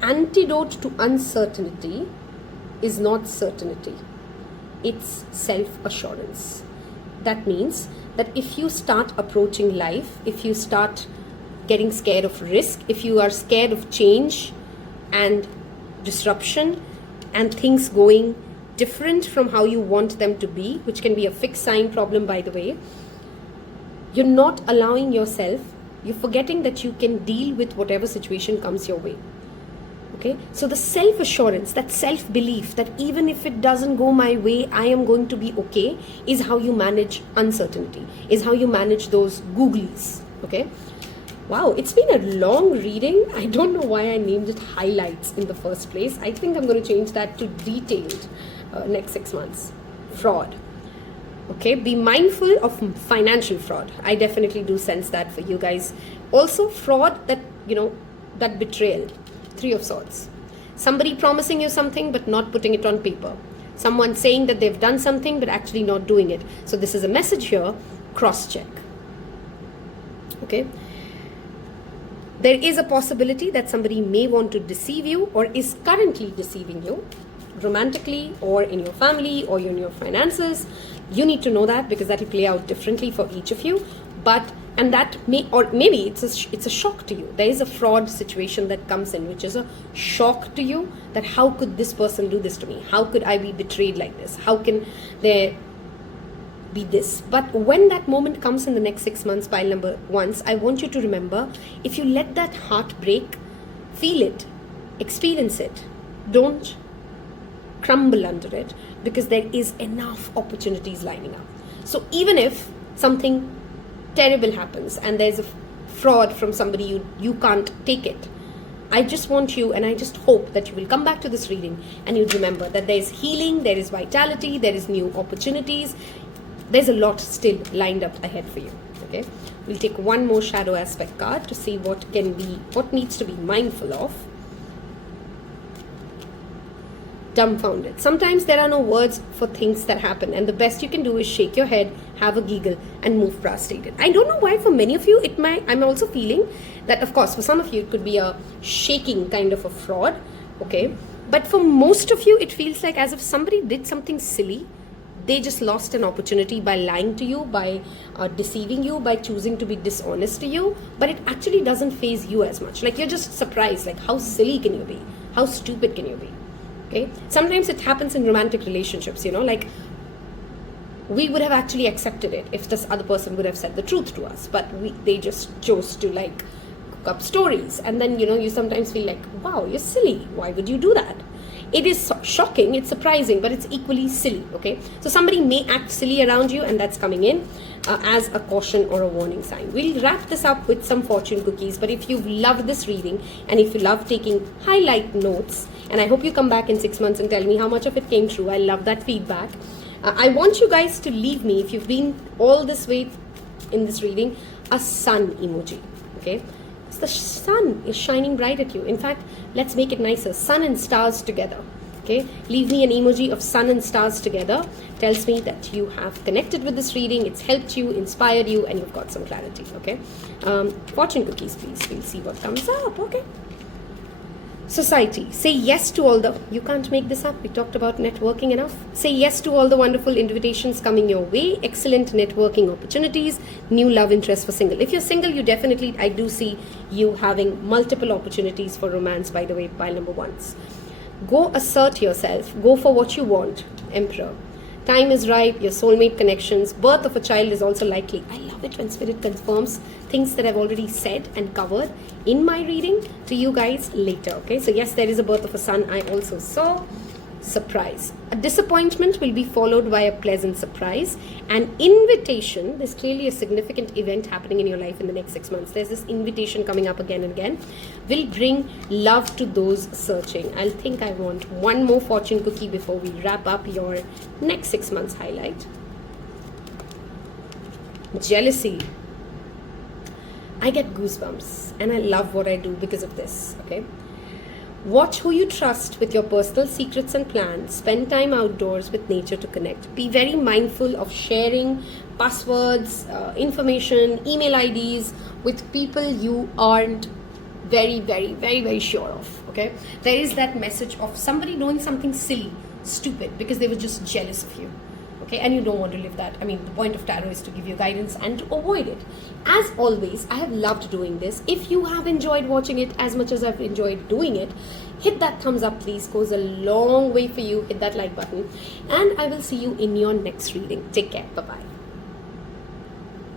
antidote to uncertainty is not certainty. It's self-assurance. That means that if you start approaching life, if you start getting scared of risk, if you are scared of change and disruption and things going different from how you want them to be, which can be a fixed sign problem, by the way, you're not allowing yourself, you're forgetting that you can deal with whatever situation comes your way. Okay, so the self-assurance, that self-belief that even if it doesn't go my way, I am going to be okay, is how you manage uncertainty, is how you manage those googlies. Okay, wow, it's been a long reading. I don't know why I named it highlights in the first place. I think I'm going to change that to detailed next 6 months. Fraud. Okay, be mindful of financial fraud. I definitely do sense that for you guys. Also fraud that, that betrayal. 3 of Swords. Somebody promising you something but not putting it on paper. Someone saying that they've done something but actually not doing it. So this is a message here, cross-check. Okay. There is a possibility that somebody may want to deceive you or is currently deceiving you, romantically or in your family or in your finances. You need to know that because that will play out differently for each of you. And that may, or maybe it's a shock to you. There is a fraud situation that comes in, which is a shock to you, that how could this person do this to me? How could I be betrayed like this? How can there be this? But when that moment comes in the next 6 months, pile number 1, I want you to remember, if you let that heart break, feel it, experience it. Don't crumble under it, because there is enough opportunities lining up. So even if something terrible happens and there's a fraud from somebody, you can't take it, I just want you, and I just hope that you will come back to this reading and you'll remember that there is healing, there is vitality, there is new opportunities, there's a lot still lined up ahead for you. Okay, we'll take one more shadow aspect card to see what needs to be mindful of. dumbfounded. Sometimes there are no words for things that happen, and the best you can do is shake your head, have a giggle, and move frustrated. I don't know why for many of you it might, I'm also feeling that, of course, for some of you it could be a shaking kind of a fraud, okay? But for most of you, it feels like as if somebody did something silly. They just lost an opportunity by lying to you, by deceiving you, by choosing to be dishonest to you. But it actually doesn't faze you as much. Like, you're just surprised. Like, how silly can you be? How stupid can you be? Okay? Sometimes it happens in romantic relationships, you know, like we would have actually accepted it if this other person would have said the truth to us. But they just chose to like cook up stories. And then, you know, you sometimes feel like, wow, you're silly. Why would you do that? It is shocking, it's surprising, but it's equally silly, okay? So somebody may act silly around you, and that's coming in as a caution or a warning sign. We'll wrap this up with some fortune cookies, but if you've loved this reading, and if you love taking highlight notes, and I hope you come back in 6 months and tell me how much of it came true. I love that feedback. I want you guys to leave me, if you've been all this way in this reading, a sun emoji, okay? The sun is shining bright at you. In fact, let's make it nicer. Sun and stars together. Okay, leave me an emoji of sun and stars together. Tells me that you have connected with this reading. It's helped you, inspired you, and you've got some clarity. Okay, fortune cookies, please. We'll see what comes up. Okay. Society, say yes to all the, you can't make this up, we talked about networking enough. Say yes to all the wonderful invitations coming your way, excellent networking opportunities, new love interest for single. If you're single, you definitely, I do see you having multiple opportunities for romance, by the way, pile number ones. Go assert yourself, go for what you want, Emperor. Time is ripe, your soulmate connections, birth of a child is also likely. I love it when Spirit confirms things that I've already said and covered in my reading to you guys later, okay? So yes, there is a birth of a son I also saw. Surprise. A disappointment will be followed by a pleasant surprise. An invitation, there's clearly a significant event happening in your life in the next 6 months. There's this invitation coming up again and again. Will bring love to those searching. I think I want one more fortune cookie before we wrap up your next 6 months highlight. Jealousy. I get goosebumps and I love what I do because of this, okay? Watch who you trust with your personal secrets and plans. Spend time outdoors with nature to connect. Be very mindful of sharing passwords, information, email IDs with people you aren't very sure of, okay? There is that message of somebody doing something silly, stupid, because they were just jealous of you. Okay, and you don't want to live that. I mean, the point of tarot is to give you guidance and to avoid it. As always, I have loved doing this. If you have enjoyed watching it as much as I've enjoyed doing it, hit that thumbs up, please. Goes a long way for you. Hit that like button. And I will see you in your next reading. Take care. Bye-bye.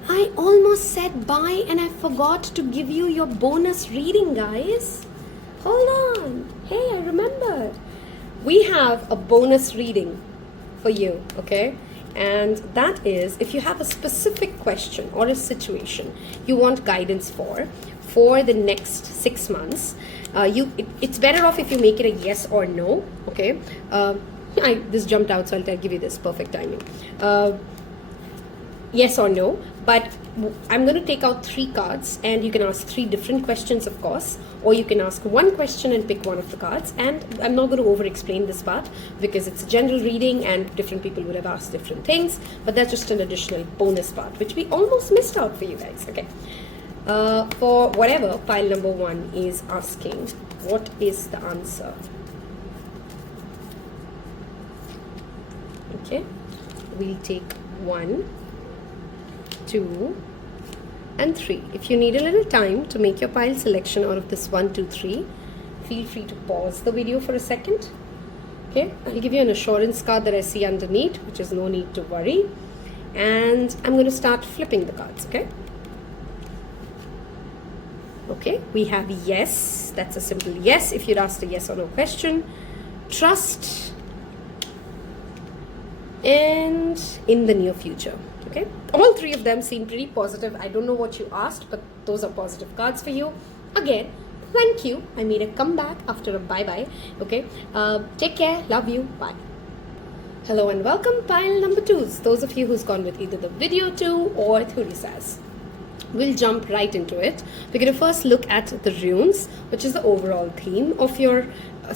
I almost said bye and I forgot to give you your bonus reading, guys. Hold on. Hey, I remembered. We have a bonus reading for you, okay? And that is, if you have a specific question or a situation you want guidance for the next 6 months, it's better off if you make it a yes or no, okay? This jumped out, so I'll give you this perfect timing. Yes or no, but I'm going to take out 3 cards and you can ask 3 different questions, of course, or you can ask 1 question and pick one of the cards. And I'm not going to over explain this part because it's a general reading and different people would have asked different things, but that's just an additional bonus part which we almost missed out for you guys. Okay, for whatever pile number 1 is asking, what is the answer? Okay, we'll take 1, 2 and 3. If you need a little time to make your pile selection out of this 1, 2, 3, feel free to pause the video for a second. Okay, I'll give you an assurance card that I see underneath, which is no need to worry. And I'm going to start flipping the cards, okay? Okay, we have yes. That's a simple yes if you'd asked a yes or no question. Trust. And in the near future. Okay, all 3 of them seem pretty positive. I don't know what you asked, but those are positive cards for you. Again, thank you. I made a comeback after a bye-bye. Okay, take care. Love you. Bye. Hello and welcome, pile number 2s. Those of you who's gone with either the video 2 or Thurisaz. We'll jump right into it. We're going to first look at the runes, which is the overall theme of your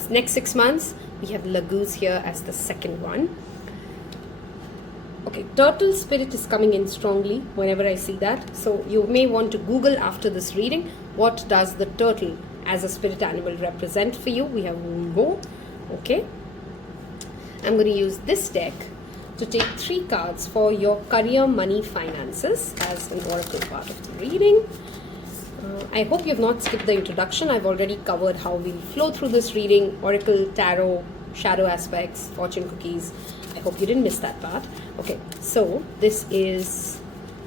next 6 months. We have Laguz here as the second one. Okay, turtle spirit is coming in strongly whenever I see that. So you may want to Google after this reading, what does the turtle as a spirit animal represent for you? We have Wumbo. Okay. I'm going to use this deck to take 3 cards for your career, money, finances as an oracle part of the reading. I hope you have not skipped the introduction. I've already covered how we'll flow through this reading, oracle, tarot, shadow aspects, fortune cookies. I hope you didn't miss that part. Okay, so this is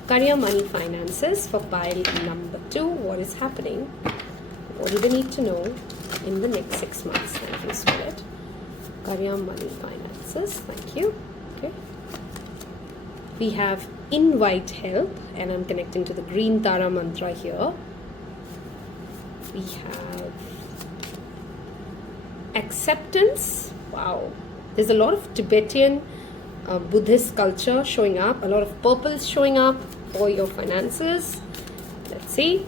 career, money, finances for pile number 2. What is happening? What do they need to know in the next 6 months? Thank you, Spirit. Career, money, finances. Thank you. Okay. We have invite help, and I'm connecting to the green Tara mantra here. We have acceptance. Wow. There's a lot of Tibetan Buddhist culture showing up, a lot of purples showing up for your finances. Let's see.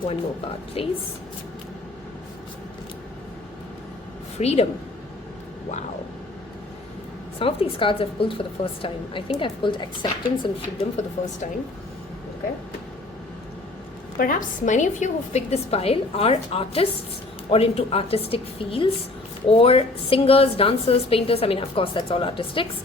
One more card, please. Freedom. Wow. Some of these cards I've pulled for the first time. I think I've pulled acceptance and freedom for the first time. Okay. Perhaps many of you who've picked this pile are artists or into artistic fields, or singers, dancers, painters. I mean, of course, that's all artistics.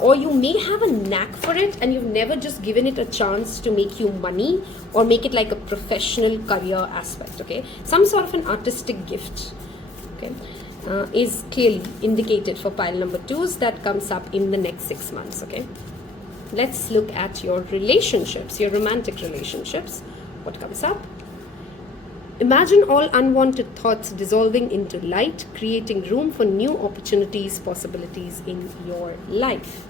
Or you may have a knack for it and you've never just given it a chance to make you money or make it like a professional career aspect. Okay. Some sort of an artistic gift. Okay. Is clearly indicated for pile number 2s that comes up in the next 6 months. Okay, let's look at your relationships, your romantic relationships. What comes up? Imagine all unwanted thoughts dissolving into light, creating room for new opportunities, possibilities in your life.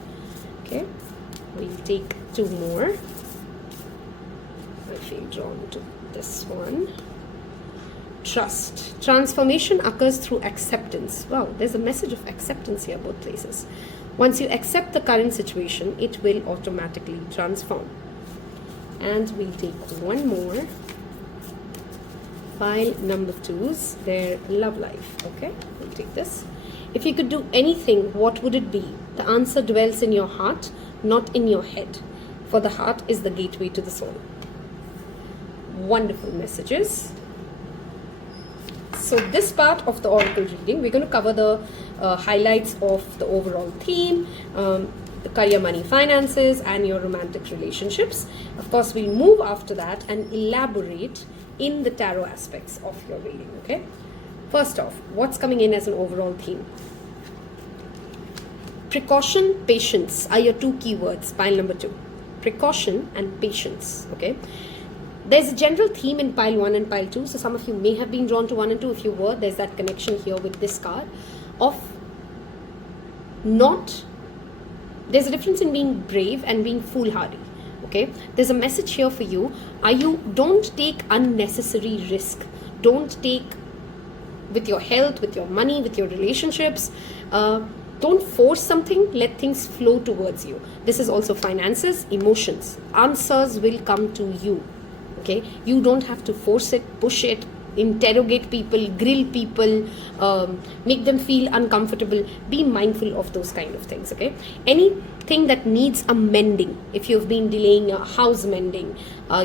Okay, we'll take 2 more. I feel drawn to this one. Trust. Transformation occurs through acceptance. Wow, there's a message of acceptance here, both places. Once you accept the current situation, it will automatically transform. And we'll take 1 more. Pile number 2s, their love life. Okay, we'll take this. If you could do anything, what would it be? The answer dwells in your heart, not in your head. For the heart is the gateway to the soul. Wonderful messages. So this part of the oracle reading, we're going to cover the highlights of the overall theme, the career, money, finances, and your romantic relationships. Of course, we'll move after that and elaborate in the tarot aspects of your reading. Okay. First off, what's coming in as an overall theme? Precaution, patience are your 2 keywords, pile number 2. Precaution and patience. Okay. There's a general theme in pile 1 and pile 2. So some of you may have been drawn to 1 and 2. If you were, there's that connection here with this card of not. There's a difference in being brave and being foolhardy. Okay. There's a message here for you. Don't take unnecessary risk. Don't take with your health, with your money, with your relationships. Don't force something. Let things flow towards you. This is also finances, emotions. Answers will come to you. Okay, you don't have to force it, push it, interrogate people, grill people, make them feel uncomfortable. Be mindful of those kind of things. Okay, anything that needs a mending, if you've been delaying a house mending,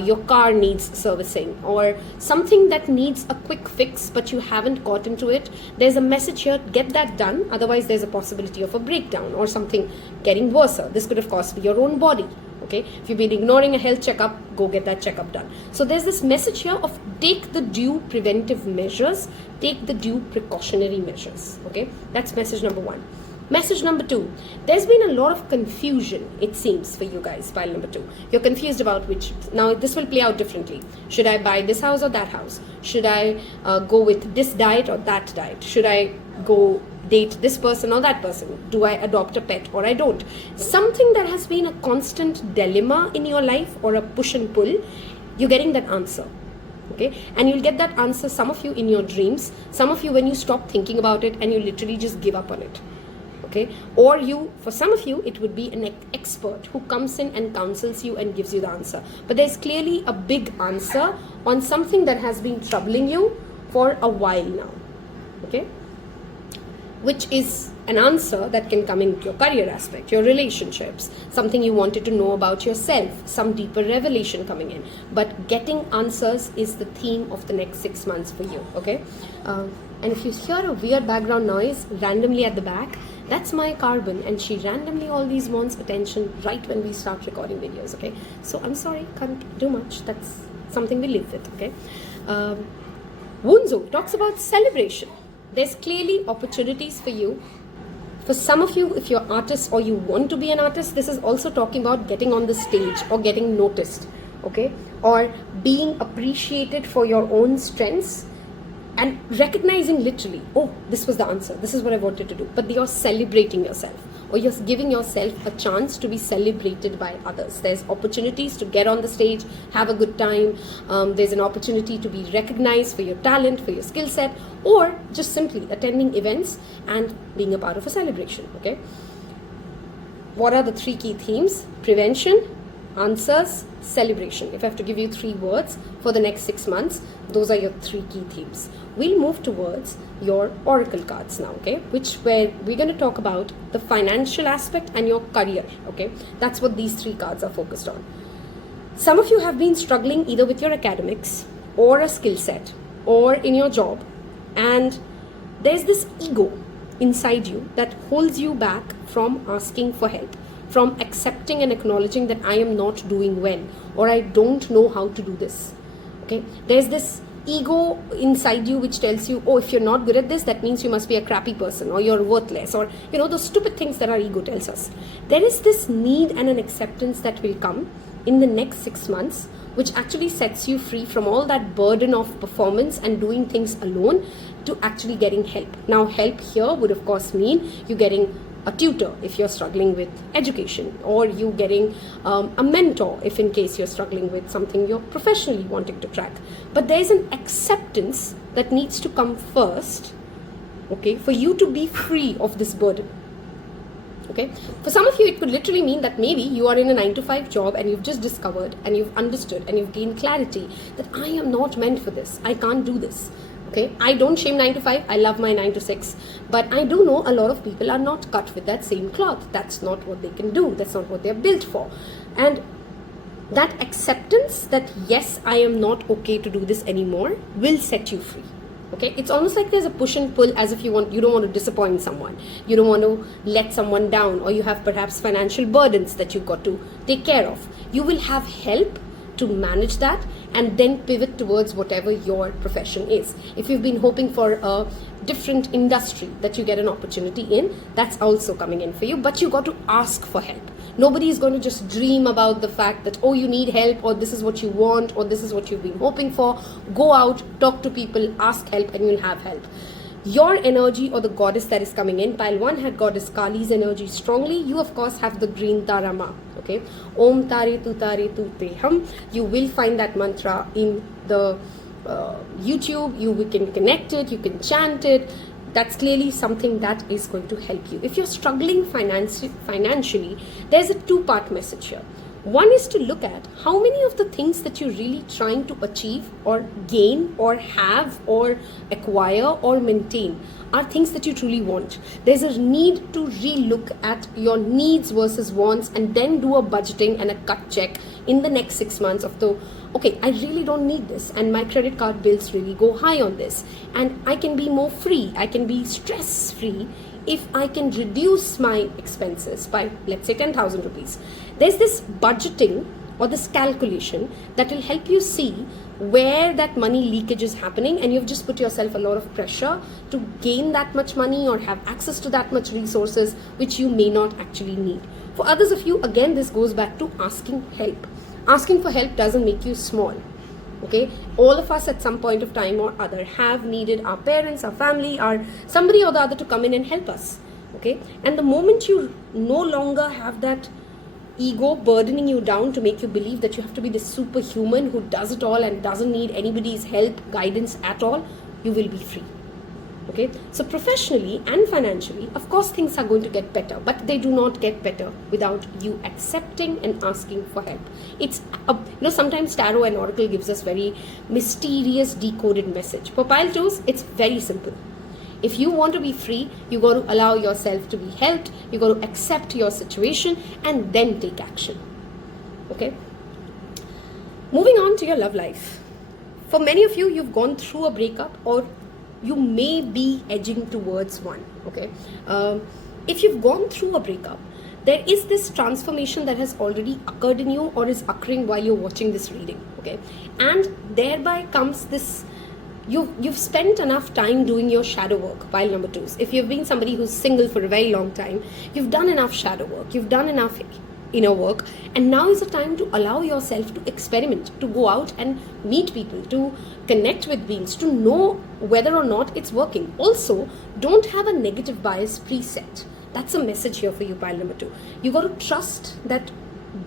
your car needs servicing, or something that needs a quick fix but you haven't got into it, there's a message here. Get that done, otherwise there's a possibility of a breakdown or something getting worse. This could of course be your own body. Okay, if you've been ignoring a health checkup, go get that checkup done. So there's this message here of take the due preventive measures, take the due precautionary measures. Okay, that's message number 1. Message number 2, there's been a lot of confusion, it seems, for you guys, pile number 2. You're confused about which. Now this will play out differently. Should I buy this house or that house? Should I go with this diet or that diet? Should I go date this person or that person? Do I adopt a pet or I don't? Something that has been a constant dilemma in your life or a push and pull, you're getting that answer. Okay, and you'll get that answer, some of you in your dreams, some of you when you stop thinking about it and you literally just give up on it. Okay, or for some of you it would be an expert who comes in and counsels you and gives you the answer. But there's clearly a big answer on something that has been troubling you for a while now. Okay, which is an answer that can come into your career aspect, your relationships, something you wanted to know about yourself, some deeper revelation coming in. But getting answers is the theme of the next 6 months for you, okay? And if you hear a weird background noise randomly at the back, that's my carbon, and she randomly always wants attention right when we start recording videos, okay? So I'm sorry, can't do much. That's something we live with, okay? Wunzo talks about celebration. There's clearly opportunities for you. For some of you, if you're artists or you want to be an artist, this is also talking about getting on the stage or getting noticed, okay? Or being appreciated for your own strengths and recognizing literally, oh, this was the answer, this is what I wanted to do. But you're celebrating yourself, or you're giving yourself a chance to be celebrated by others. There's opportunities to get on the stage, have a good time. There's an opportunity to be recognized for your talent, for your skill set, or just simply attending events and being a part of a celebration, okay? What are the 3 key themes? Prevention, answers, celebration. If I have to give you 3 words for the next 6 months, those are your 3 key themes. We'll move towards your oracle cards now, okay, where we're going to talk about the financial aspect and your career, okay? That's what these 3 cards are focused on. Some of you have been struggling either with your academics or a skill set or in your job, and there's this ego inside you that holds you back from asking for help, from accepting and acknowledging that I am not doing well, or I don't know how to do this, okay? There's this ego inside you which tells you, oh, if you're not good at this, that means you must be a crappy person, or you're worthless, or those stupid things that our ego tells us. There is this need and an acceptance that will come in the next 6 months, which actually sets you free from all that burden of performance and doing things alone to actually getting help. Now, help here would of course mean you getting a tutor if you're struggling with education, or you getting a mentor if in case you're struggling with something you're professionally wanting to track. But there's an acceptance that needs to come first, okay, for you to be free of this burden. Okay, for some of you it could literally mean that maybe you are in a 9-to-5 job and you've just discovered and you've understood and you've gained clarity that I am not meant for this, I can't do this. Okay, I don't shame 9 to 5, I love my 9 to 6, but I do know a lot of people are not cut with that same cloth. That's not what they can do, that's not what they're built for. And that acceptance that yes, I am not okay to do this anymore will set you free. Okay, it's almost like there's a push and pull, as if you don't want to disappoint someone, you don't want to let someone down, or you have perhaps financial burdens that you've got to take care of. You will have help to manage that and then pivot towards whatever your profession is. If you've been hoping for a different industry that you get an opportunity in, that's also coming in for you, but you got to ask for help. Nobody is going to just dream about the fact that, oh, you need help, or this is what you want, or this is what you've been hoping for. Go out, talk to people, ask help, and you'll have help. Your energy, or the goddess that is coming in, pile 1 had goddess Kali's energy strongly. You of course have the green Tarama, okay? Om Tare Tu Te Hum. You will find that mantra in the YouTube. You can connect it, you can chant it. That's clearly something that is going to help you. If you're struggling financially, there's a 2-part message here. One is to look at how many of the things that you're really trying to achieve or gain or have or acquire or maintain are things that you truly want. There's a need to re-look at your needs versus wants, and then do a budgeting and a cut check in the next 6 months of the, okay, I really don't need this, and my credit card bills really go high on this, and I can be more free, I can be stress free if I can reduce my expenses by, let's say, 10,000 rupees. There's this budgeting or this calculation that will help you see where that money leakage is happening, and you've just put yourself a lot of pressure to gain that much money or have access to that much resources which you may not actually need. For others of you, again, this goes back to asking help. Asking for help doesn't make you small. Okay, all of us at some point of time or other have needed our parents, our family, or somebody or the other to come in and help us. Okay, and the moment you no longer have that ego burdening you down to make you believe that you have to be this superhuman who does it all and doesn't need anybody's help, guidance at all, you will be free. Okay, so professionally and financially, of course, things are going to get better, but they do not get better without you accepting and asking for help. It's sometimes tarot and oracle gives us very mysterious decoded message. For pile 2s, it's very simple. If you want to be free, you got to allow yourself to be helped, you got to accept your situation and then take action. Okay? Moving on to your love life. For many of you, you've gone through a breakup, or you may be edging towards one. Okay? If you've gone through a breakup, there is this transformation that has already occurred in you or is occurring while you're watching this reading. Okay? And thereby comes this, you've spent enough time doing your shadow work, pile number 2s. If you've been somebody who's single for a very long time, you've done enough shadow work, you've done enough inner work, and now is the time to allow yourself to experiment, to go out and meet people, to connect with beings, to know whether or not it's working. Also, don't have a negative bias preset. That's a message here for you, pile number 2. You got to trust that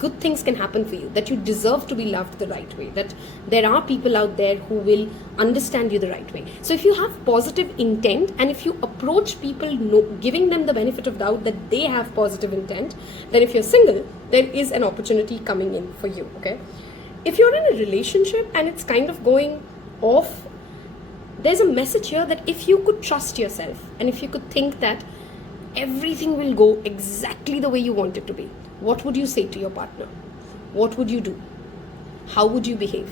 good things can happen for you, that you deserve to be loved the right way, that there are people out there who will understand you the right way. So if you have positive intent, and if you approach people giving them the benefit of doubt that they have positive intent, then if you're single, there is an opportunity coming in for you. Okay? If you're in a relationship and it's kind of going off, there's a message here that if you could trust yourself, and if you could think that everything will go exactly the way you want it to be, what would you say to your partner? What would you do? How would you behave?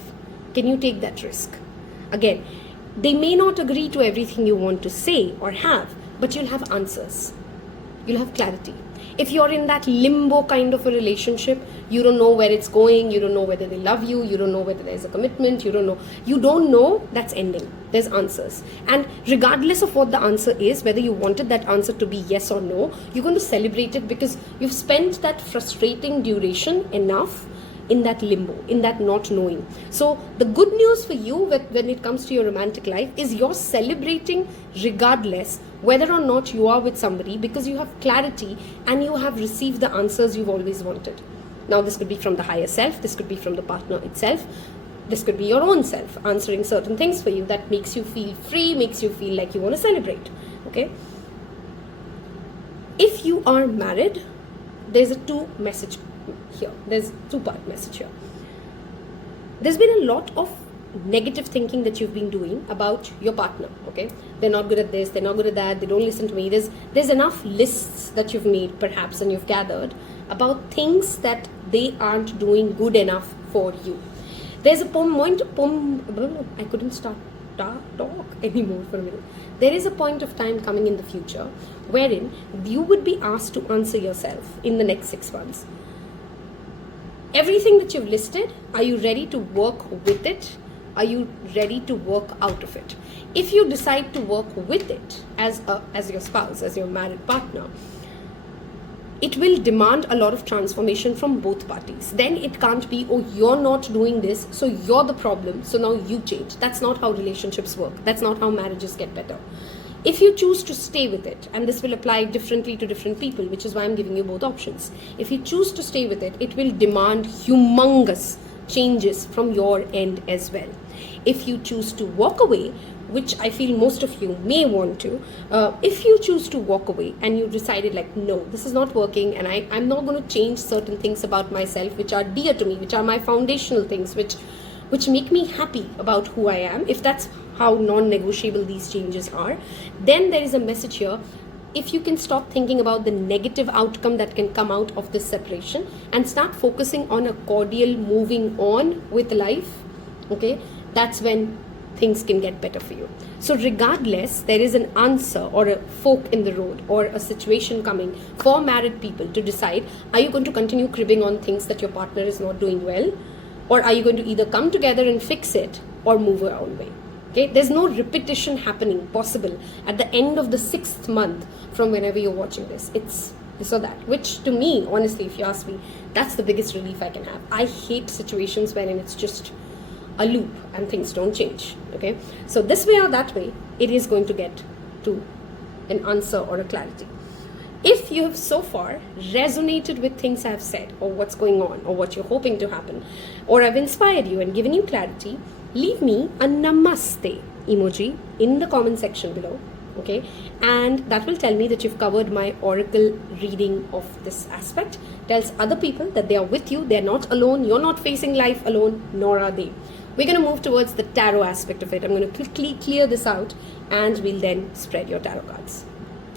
Can you take that risk? Again, they may not agree to everything you want to say or have, but you'll have answers. You'll have clarity. If you're in that limbo kind of a relationship, you don't know where it's going, you don't know whether they love you, you don't know whether there's a commitment, you don't know, that's ending. There's answers. And regardless of what the answer is, whether you wanted that answer to be yes or no, you're going to celebrate it because you've spent that frustrating duration enough in that limbo, in that not knowing. So the good news for you when it comes to your romantic life is you're celebrating regardless whether or not you are with somebody, because you have clarity and you have received the answers you've always wanted. Now this could be from the higher self, this could be from the partner itself, this could be your own self answering certain things for you that makes you feel free, makes you feel like you want to celebrate. Okay? If you are married, there's a two-part message here. There's been a lot of negative thinking that you've been doing about your partner. Okay, they're not good at this, they're not good at that, they don't listen to me. There's enough lists that you've made perhaps and you've gathered about things that they aren't doing good enough for you. There's a I couldn't start talk anymore for a minute. There is a point of time coming in the future wherein you would be asked to answer yourself in the next 6 months. Everything that you've listed, are you ready to work with it? Are you ready to work out of it? If you decide to work with it as your spouse, as your married partner, it will demand a lot of transformation from both parties. Then it can't be, oh, you're not doing this, so you're the problem, so now you change. That's not how relationships work. That's not how marriages get better. If you choose to stay with it, and this will apply differently to different people, which is why I'm giving you both options. If you choose to stay with it, it will demand humongous changes from your end as well. If you choose to walk away, which I feel most of you may want to, if you choose to walk away and you decided like, no, this is not working and I'm not going to change certain things about myself which are dear to me, which are my foundational things, which make me happy about who I am, if that's how non-negotiable these changes are, then there is a message here. If you can stop thinking about the negative outcome that can come out of this separation and start focusing on a cordial moving on with life, okay, that's when things can get better for you. So regardless, there is an answer or a fork in the road or a situation coming for married people to decide, are you going to continue cribbing on things that your partner is not doing well, or are you going to either come together and fix it or move your own way? Okay, there's no repetition happening possible at the end of the 6th month from whenever you're watching this. It's this or that, which to me, honestly, if you ask me, that's the biggest relief I can have. I hate situations wherein it's just a loop and things don't change. Okay, so this way or that way, it is going to get to an answer or a clarity. If you have so far resonated with things I've said or what's going on or what you're hoping to happen, or I've inspired you and given you clarity, leave me a namaste emoji in the comment section below, okay? And that will tell me that you've covered my oracle reading of this aspect. Tells other people that they are with you, they're not alone, you're not facing life alone, nor are they. We're going to move towards the tarot aspect of it. I'm going to quickly clear this out and we'll then spread your tarot cards.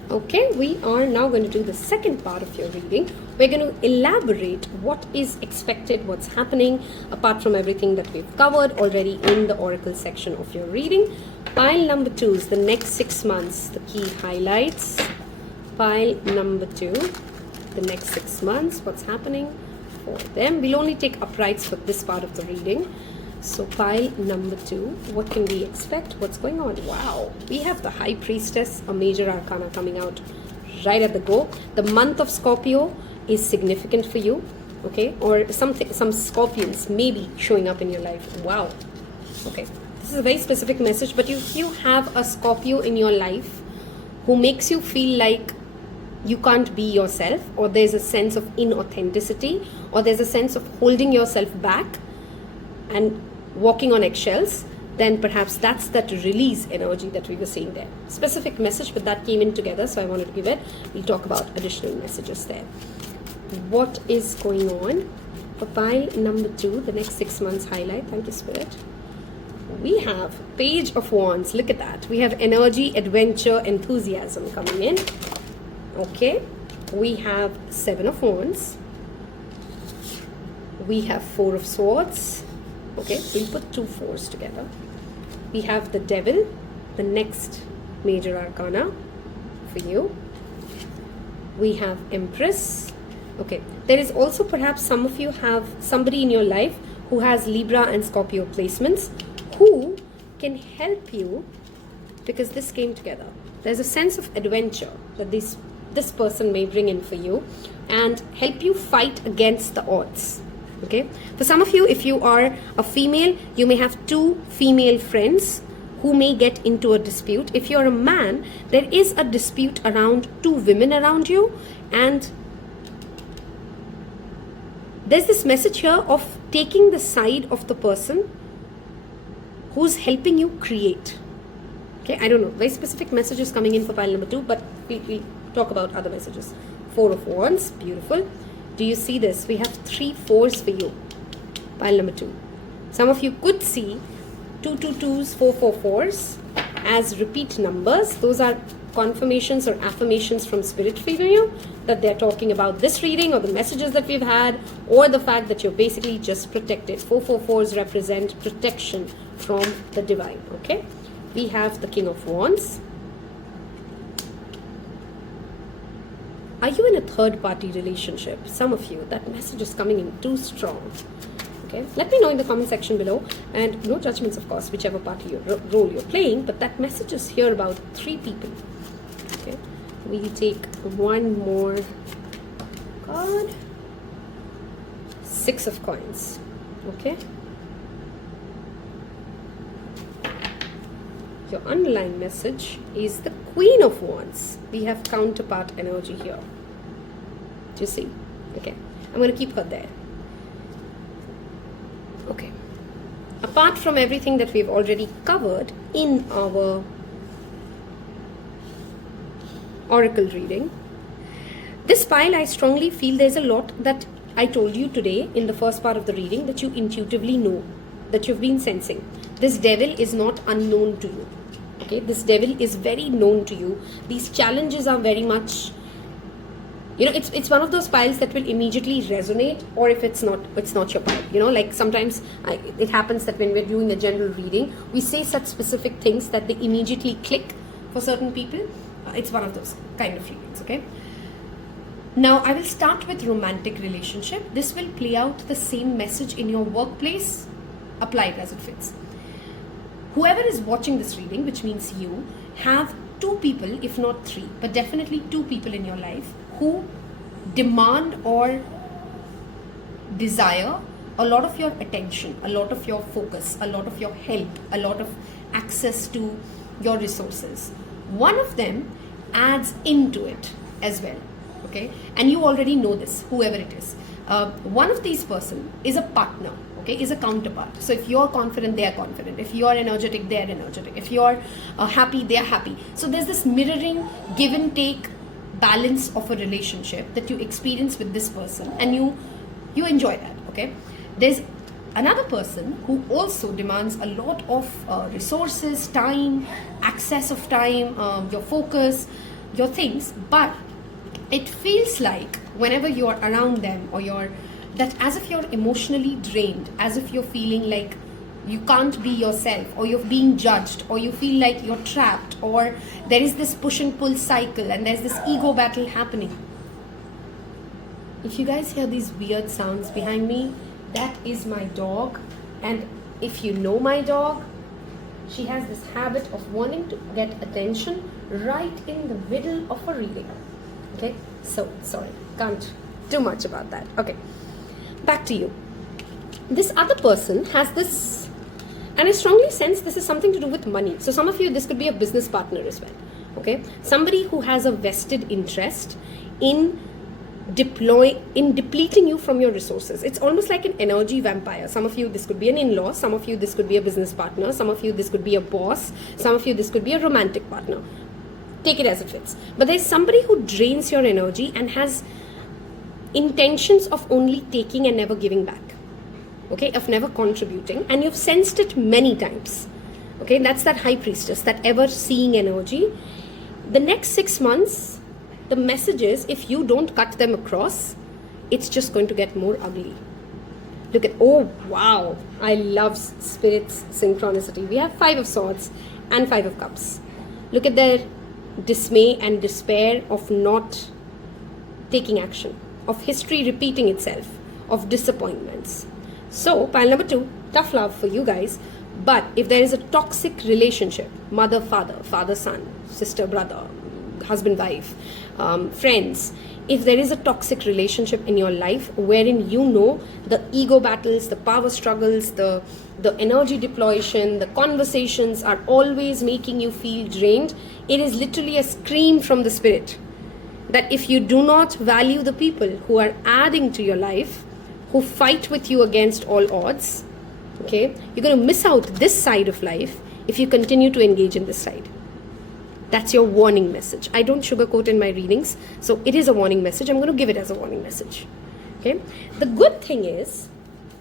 Okay, we are now going to do the second part of your reading. We're going to elaborate what is expected, what's happening, apart from everything that we've covered already in the oracle section of your reading. Pile number 2 is the next 6 months, the key highlights. Pile number 2, the next 6 months, what's happening for them. We'll only take uprights for this part of the reading. So pile number 2, what can we expect? What's going on? Wow, we have the High Priestess, a major arcana coming out right at the go. The month of Scorpio is significant for you, okay? Or some scorpions may be showing up in your life. Wow, okay. This is a very specific message, but if you have a Scorpio in your life who makes you feel like you can't be yourself, or there's a sense of inauthenticity, or there's a sense of holding yourself back and walking on eggshells, then perhaps that's that release energy that we were seeing there. Specific message, but that came in together, so I wanted to give it. We'll talk about additional messages there. What is going on for pile number 2, the next 6 months highlight? Thank you, Spirit. We have Page of Wands. Look at that. We have energy, adventure, enthusiasm coming in. Okay. We have 7 of Wands. We have 4 of Swords. Okay, we'll put 2 4s together. We have the Devil, the next major arcana for you. We have Empress. Okay, there is also perhaps some of you have somebody in your life who has Libra and Scorpio placements who can help you, because this came together. There's a sense of adventure that this person may bring in for you and help you fight against the odds. Okay, for some of you, if you are a female, you may have 2 female friends who may get into a dispute. If you're a man, there is a dispute around 2 women around you, and there's this message here of taking the side of the person who's helping you create. Okay, I don't know, very specific messages coming in for pile number 2, but we'll talk about other messages. 4 of Wands, beautiful. Do you see this? We have 3 4s for you. Pile number 2. Some of you could see 2 2 2s, 4 4 4s as repeat numbers. Those are confirmations or affirmations from Spirit for you that they're talking about this reading or the messages that we've had, or the fact that you're basically just protected. 4 4 4s represent protection from the divine. Okay. We have the King of Wands. Are you in a third-party relationship? Some of you, that message is coming in too strong. Okay, let me know in the comment section below, and no judgments, of course, whichever party role you're playing. But that message is here about 3 people. Okay, we'll take one more card. 6 of Coins. Okay. Your underlying message is the Queen of Wands. We have counterpart energy here. Do you see? Okay. I'm going to keep her there. Okay. Apart from everything that we've already covered in our oracle reading, this pile, I strongly feel there's a lot that I told you today in the first part of the reading that you intuitively know, that you've been sensing. This devil is not unknown to you. Okay, this devil is very known to you. These challenges are very much, you know, it's one of those piles that will immediately resonate, or if it's not your pile. You know, like sometimes it happens that when we're doing a general reading, we say such specific things that they immediately click for certain people. It's one of those kind of readings. Okay. Now I will start with romantic relationship. This will play out the same message in your workplace. Apply it as it fits. Whoever is watching this reading, which means you, have 2 people, if not 3, but definitely 2 people in your life who demand or desire a lot of your attention, a lot of your focus, a lot of your help, a lot of access to your resources. One of them adds into it as well. Okay, and you already know this, whoever it is. One of these person is a partner. Okay, is a counterpart. So if you're confident, they are confident. If you're energetic, they are energetic. If you're happy, they are happy. So there's this mirroring, give and take balance of a relationship that you experience with this person, and you enjoy that. Okay, there's another person who also demands a lot of resources, time, access of time, your focus, your things, but it feels like whenever you're around them, or that as if you're emotionally drained, as if you're feeling like you can't be yourself, or you're being judged, or you feel like you're trapped, or there is this push and pull cycle and there's this ego battle happening. If you guys hear these weird sounds behind me, that is my dog. And if you know my dog, she has this habit of wanting to get attention right in the middle of a reading. Okay, so sorry, can't do much about that. Okay, back to you. This other person has this, and I strongly sense this is something to do with money. So some of you, this could be a business partner as well. Okay, somebody who has a vested interest in depleting you from your resources. It's almost like an energy vampire. Some of you, this could be an in-law. Some of you, this could be a business partner. Some of you, this could be a boss. Some of you, this could be a romantic partner. Take it as it fits. But there's somebody who drains your energy and has intentions of only taking and never giving back. Okay, of never contributing, and you've sensed it many times. Okay, that's that high priestess, that ever seeing energy. The next 6 months, the message is, if you don't cut them across, it's just going to get more ugly. Look at, oh wow, I love Spirit's synchronicity. We have 5 of Swords and 5 of Cups. Look at their dismay and despair of not taking action, of history repeating itself, of disappointments. So, pile number 2, tough love for you guys. But if there is a toxic relationship, mother-father, father-son, sister-brother, husband-wife, friends, if there is a toxic relationship in your life wherein you know the ego battles, the power struggles, the energy depletion, the conversations are always making you feel drained, it is literally a scream from the spirit that if you do not value the people who are adding to your life, who fight with you against all odds, okay, you're going to miss out this side of life if you continue to engage in this side. That's your warning message. I don't sugarcoat in my readings, so it is a warning message. I'm going to give it as a warning message. Okay. The good thing is,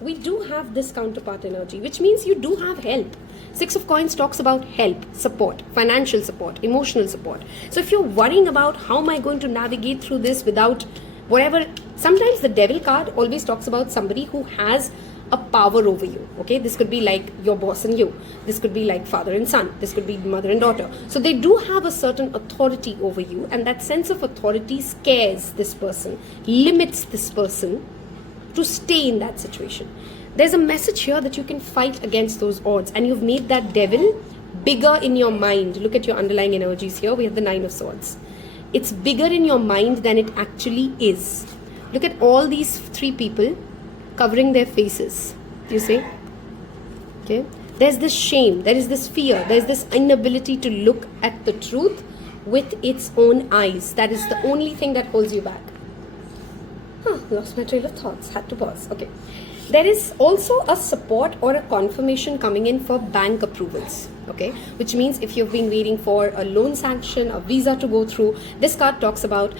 we do have this counterpart energy, which means you do have help. 6 of Coins talks about help, support, financial support, emotional support. So if you're worrying about how am I going to navigate through this without whatever, sometimes the Devil card always talks about somebody who has a power over you. Okay, this could be like your boss and you. This could be like father and son. This could be mother and daughter. So they do have a certain authority over you, and that sense of authority scares this person, limits this person to stay in that situation. There's a message here that you can fight against those odds, and you've made that devil bigger in your mind. Look at your underlying energies here. We have the 9 of Swords. It's bigger in your mind than it actually is. Look at all these 3 people covering their faces. Do you see? Okay. There's this shame, there is this fear, there's this inability to look at the truth with its own eyes. That is the only thing that holds you back. Lost my trail of thoughts, had to pause. Okay. There is also a support or a confirmation coming in for bank approvals. Okay, which means if you've been waiting for a loan sanction, a visa to go through, this card talks about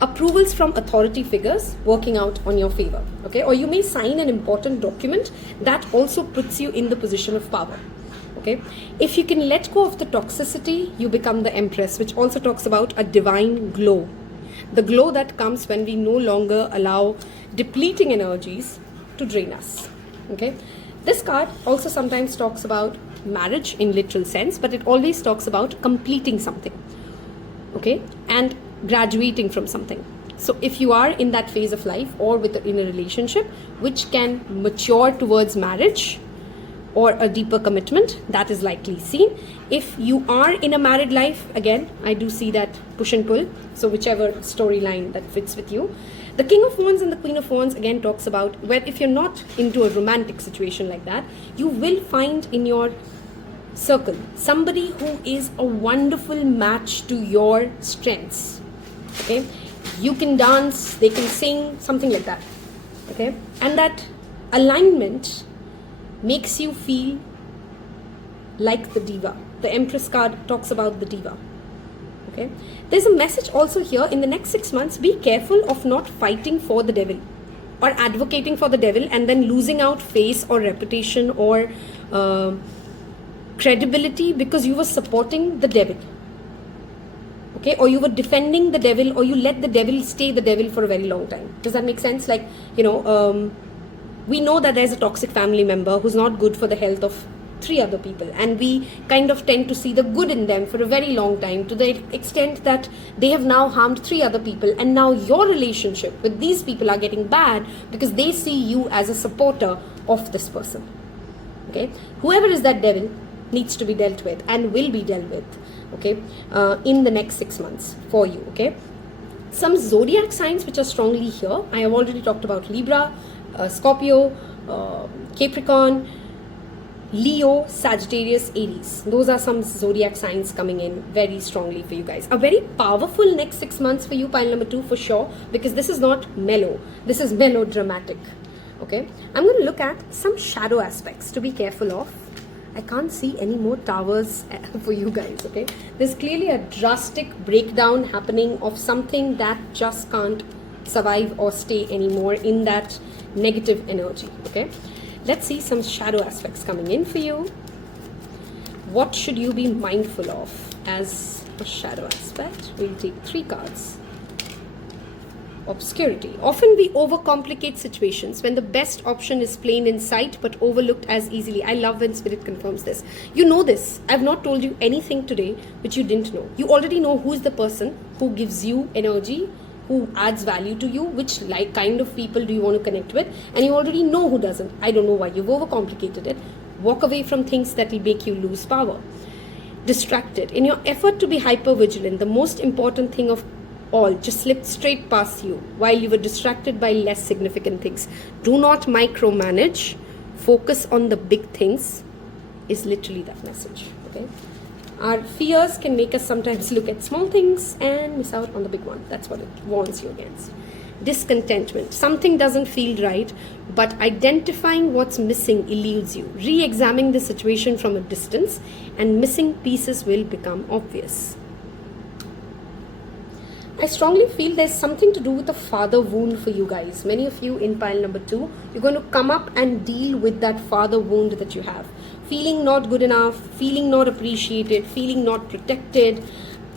approvals from authority figures working out on your favor. Okay, or you may sign an important document that also puts you in the position of power. Okay, if you can let go of the toxicity, you become the Empress, which also talks about a divine glow, the glow that comes when we no longer allow depleting energies to drain us. Okay, this card also sometimes talks about marriage in literal sense, but it always talks about completing something. Okay, and graduating from something. So if you are in that phase of life or in a relationship which can mature towards marriage or a deeper commitment, that is likely seen. If you are in a married life, again, I do see that push and pull. So whichever storyline that fits with you. The King of Wands and the Queen of Wands again talks about where if you're not into a romantic situation like that, you will find in your circle somebody who is a wonderful match to your strengths. Okay, you can dance, they can sing, something like that. Okay, and that alignment makes you feel like the diva. The Empress card talks about the diva. Okay, there's a message also here in the next 6 months. Be careful of not fighting for the devil. or advocating for the devil and then losing out face or reputation or credibility because you were supporting the devil. Okay, or you were defending the devil, or you let the devil stay the devil for a very long time. Does that make sense? Like, you know, we know that there's a toxic family member who's not good for the health of 3 other people, and we kind of tend to see the good in them for a very long time, to the extent that they have now harmed 3 other people, and now your relationship with these people are getting bad because they see you as a supporter of this person. Okay, whoever is that devil needs to be dealt with and will be dealt with, okay, in the next 6 months for you. Okay, some zodiac signs which are strongly here, I have already talked about: Libra, Scorpio, Capricorn, Leo, Sagittarius, Aries. Those are some zodiac signs coming in very strongly for you guys. A very powerful next 6 months for you, pile number 2 for sure, because this is not mellow, this is melodramatic. Okay, I'm going to look at some shadow aspects to be careful of. I can't see any more towers for you guys. Okay, there's clearly a drastic breakdown happening of something that just can't survive or stay anymore in that negative energy. Okay, let's see some shadow aspects coming in for you. What should you be mindful of as a shadow aspect? We'll take 3 cards. Obscurity. Often we overcomplicate situations when the best option is plain in sight but overlooked as easily. I love when Spirit confirms this. You know this. I've not told you anything today which you didn't know. You already know who's the person who gives you energy, who adds value to you, which like kind of people do you want to connect with, and you already know who doesn't. I don't know why you've overcomplicated it. Walk away from things that will make you lose power. Distracted. In your effort to be hyper vigilant, the most important thing of all just slipped straight past you while you were distracted by less significant things. Do not micromanage. Focus on the big things is literally that message. Okay, our fears can make us sometimes look at small things and miss out on the big one. That's what it warns you against. Discontentment. Something doesn't feel right, but identifying what's missing eludes you. Re-examine the situation from a distance and missing pieces will become obvious. I strongly feel there's something to do with a father wound for you guys. Many of you in pile number 2, you're going to come up and deal with that father wound that you have. Feeling not good enough, feeling not appreciated, feeling not protected,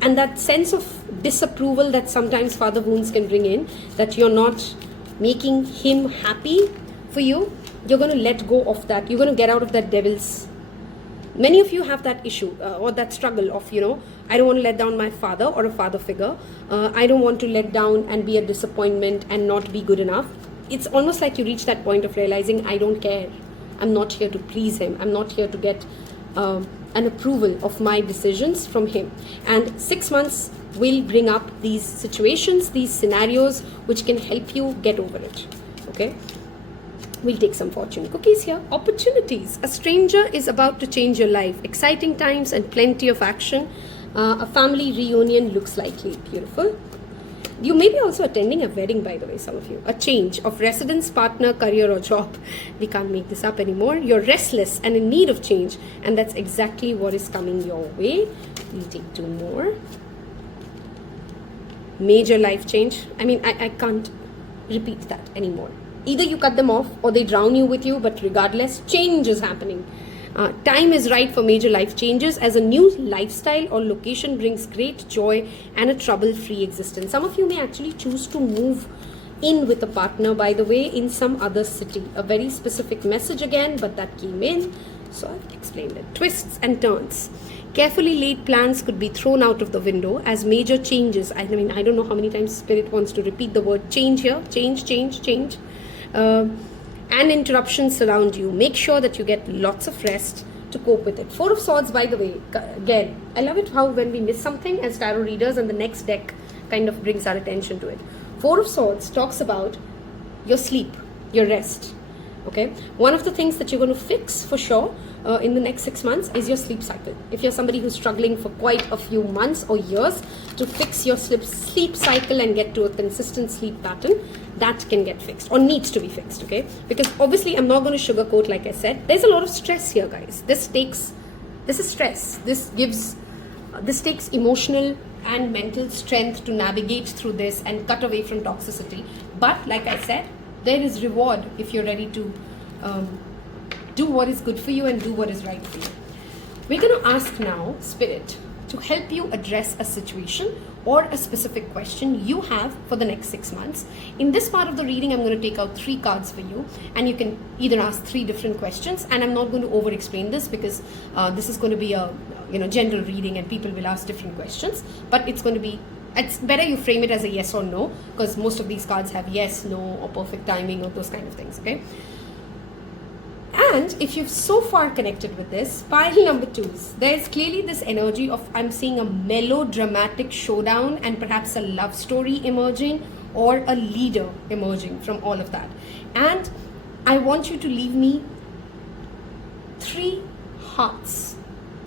and that sense of disapproval that sometimes father wounds can bring in, that you're not making him happy for you. You're going to let go of that. You're going to get out of that devil's. Many of you have that issue or that struggle of, you know, I don't want to let down my father or a father figure. I don't want to let down and be a disappointment and not be good enough. It's almost like you reach that point of realizing, I don't care. I'm not here to please him. I'm not here to get an approval of my decisions from him. And 6 months will bring up these situations, these scenarios, which can help you get over it. Okay. We'll take some fortune cookies here. Opportunities. A stranger is about to change your life. Exciting times and plenty of action. A family reunion looks likely. Beautiful. You may be also attending a wedding, by the way, some of you. A change of residence, partner, career or job. We can't make this up anymore. You're restless and in need of change, and that's exactly what is coming your way. We'll take 2 more. Major life change. I mean, I can't repeat that anymore. Either you cut them off or they drown you with you, but regardless, change is happening. Time is right for major life changes, as a new lifestyle or location brings great joy and a trouble-free existence. Some of you may actually choose to move in with a partner, by the way, in some other city. A very specific message again, but that came in, so I've explained it. Twists and turns. Carefully laid plans could be thrown out of the window as major changes. I mean, I don't know how many times Spirit wants to repeat the word change here. Change, change, change. And interruptions surround you. Make sure that you get lots of rest to cope with it. 4 of Swords, by the way, again, I love it how when we miss something as tarot readers and the next deck kind of brings our attention to it. 4 of Swords talks about your sleep, your rest. Okay, one of the things that you're going to fix for sure in the next 6 months is your sleep cycle. If you're somebody who's struggling for quite a few months or years to fix your sleep cycle and get to a consistent sleep pattern, that can get fixed or needs to be fixed. Okay, because obviously I'm not going to sugarcoat, like I said, there's a lot of stress here, guys. This is stress. This takes emotional and mental strength to navigate through this and cut away from toxicity. But like I said, there is reward if you're ready to do what is good for you and do what is right for you. We're going to ask now Spirit to help you address a situation or a specific question you have for the next 6 months. In this part of the reading, I'm going to take out 3 cards for you, and you can either ask 3 different questions, and I'm not going to over explain this because this is going to be a general reading and people will ask different questions, but it's better you frame it as a yes or no, because most of these cards have yes, no, or perfect timing, or those kind of things, okay? And if you've so far connected with this, pile number 2s, there's clearly this energy of, I'm seeing a melodramatic showdown and perhaps a love story emerging or a leader emerging from all of that. And I want you to leave me 3 hearts,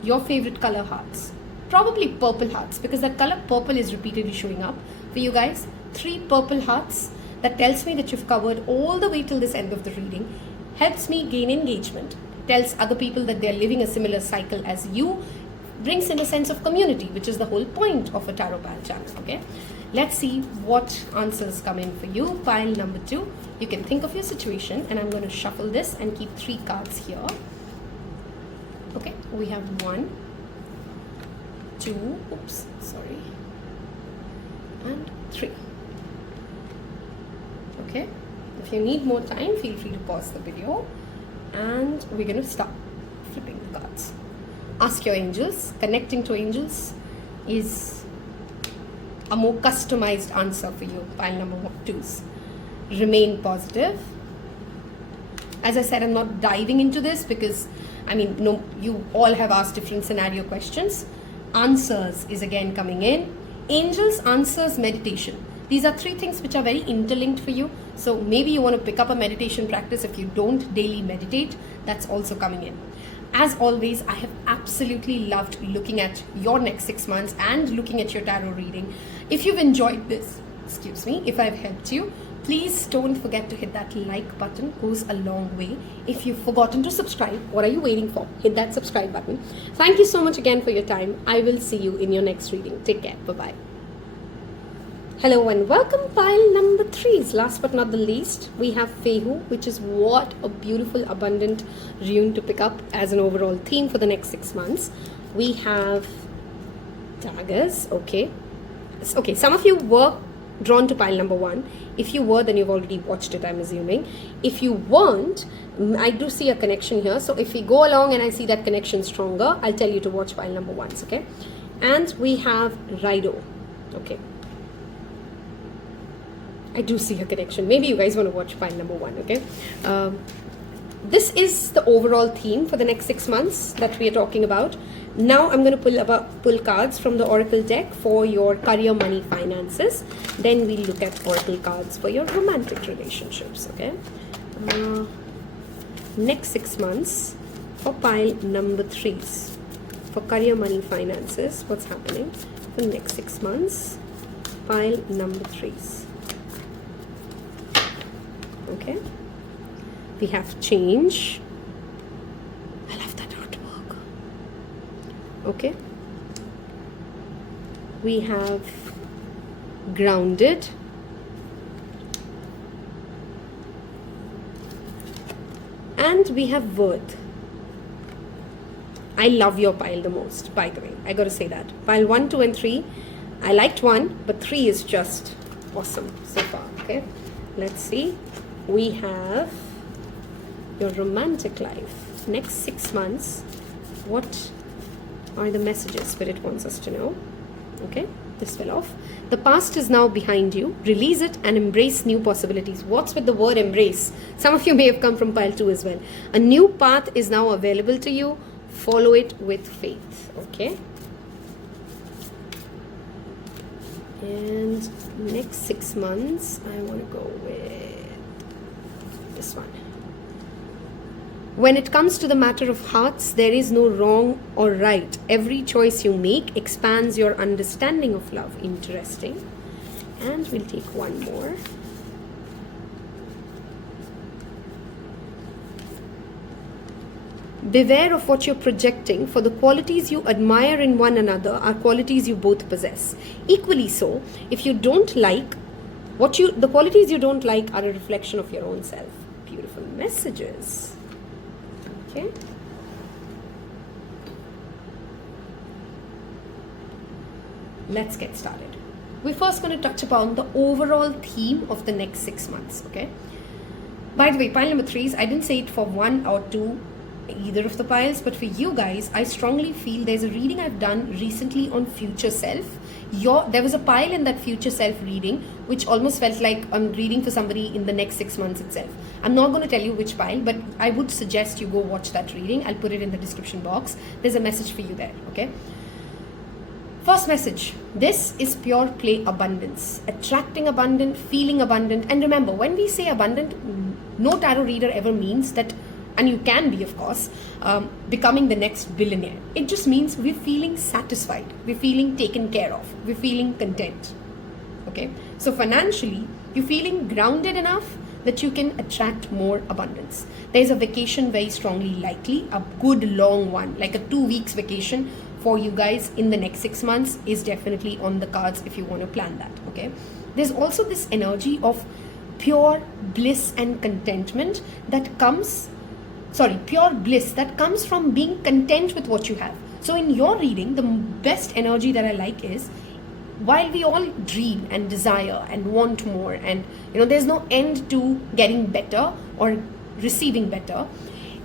your favorite color hearts, probably purple hearts, because that color purple is repeatedly showing up for you guys. 3 purple hearts, that tells me that you've covered all the way till this end of the reading. Helps me gain engagement, tells other people that they're living a similar cycle as you, brings in a sense of community, which is the whole point of a Taropal channel, okay? Let's see what answers come in for you. Pile number 2, you can think of your situation, and I'm going to shuffle this and keep 3 cards here. Okay, we have 1, 2, oops, sorry, and 3. Okay. If you need more time, feel free to pause the video, and we're going to start flipping the cards. Ask your angels. Connecting to angels is a more customized answer for you. Pile number 2s. Remain positive. As I said, I'm not diving into this because, no, you all have asked different scenario questions. Answers is again coming in. Angels, answers, meditation. These are 3 things which are very interlinked for you. So maybe you want to pick up a meditation practice if you don't daily meditate. That's also coming in. As always, I have absolutely loved looking at your next 6 months and looking at your tarot reading. If you've enjoyed this, if I've helped you, please don't forget to hit that like button. Goes a long way. If you've forgotten to subscribe, what are you waiting for? Hit that subscribe button. Thank you so much again for your time. I will see you in your next reading. Take care. Bye-bye. Hello and welcome, pile number 3s. Last but not the least, we have Fehu, which is what a beautiful, abundant rune to pick up as an overall theme for the next 6 months. We have Dagaz, okay. Okay, some of you were drawn to pile number 1. If you were, then you've already watched it, I'm assuming. If you weren't, I do see a connection here. So if we go along and I see that connection stronger, I'll tell you to watch pile number 1s, okay. And we have Rido, okay. I do see a connection. Maybe you guys want to watch pile number 1, okay? This is the overall theme for the next 6 months that we are talking about. Now I'm going to pull cards from the Oracle deck for your career, money, finances. Then we'll look at Oracle cards for your romantic relationships, okay? Next 6 months for pile number 3s. For career, money, finances, what's happening for the next 6 months? Pile number 3s. Okay, we have change. I love that artwork. Okay, we have grounded. And we have worth. I love your pile the most, by the way. I gotta say that. Pile 1, 2, and 3. I liked 1, but 3 is just awesome so far. Okay, let's see. We have your romantic life. Next 6 months, what are the messages Spirit wants us to know? Okay, this fell off. The past is now behind you. Release it and embrace new possibilities. What's with the word embrace? Some of you may have come from pile 2 as well. A new path is now available to you. Follow it with faith. Okay. And next 6 months, I want to go with this one. When it comes to the matter of hearts, there is no wrong or right. Every choice you make expands your understanding of love. Interesting. And we'll take one more. Beware of what you're projecting, for the qualities you admire in one another are qualities you both possess. Equally so, if you don't like The qualities you don't like are a reflection of your own self. Beautiful messages. Okay. Let's get started. We're first going to touch upon the overall theme of the next 6 months. Okay. By the way, pile number 3s, I didn't say it for 1 or 2, either of the piles, but for you guys, I strongly feel there's a reading I've done recently on future self. There was a pile in that future self reading which almost felt like I'm reading for somebody in the next 6 months itself. I'm not going to tell you which pile, but I would suggest you go watch that reading. I'll put it in the description box. There's a message for you there. Okay. First message, this is pure play abundance, attracting abundant, feeling abundant. And remember, when we say abundant, no tarot reader ever means that, and you can be, of course, becoming the next billionaire. It just means we're feeling satisfied, we're feeling taken care of, we're feeling content. Okay, so financially, you're feeling grounded enough that you can attract more abundance. There's a vacation very strongly likely, a good long one, like a 2 weeks vacation for you guys in the next 6 months is definitely on the cards if you want to plan that. Okay, there's also this energy of pure bliss and contentment that comes, pure bliss that comes from being content with what you have. So in your reading, the best energy that I like is, while we all dream and desire and want more, and there's no end to getting better or receiving better,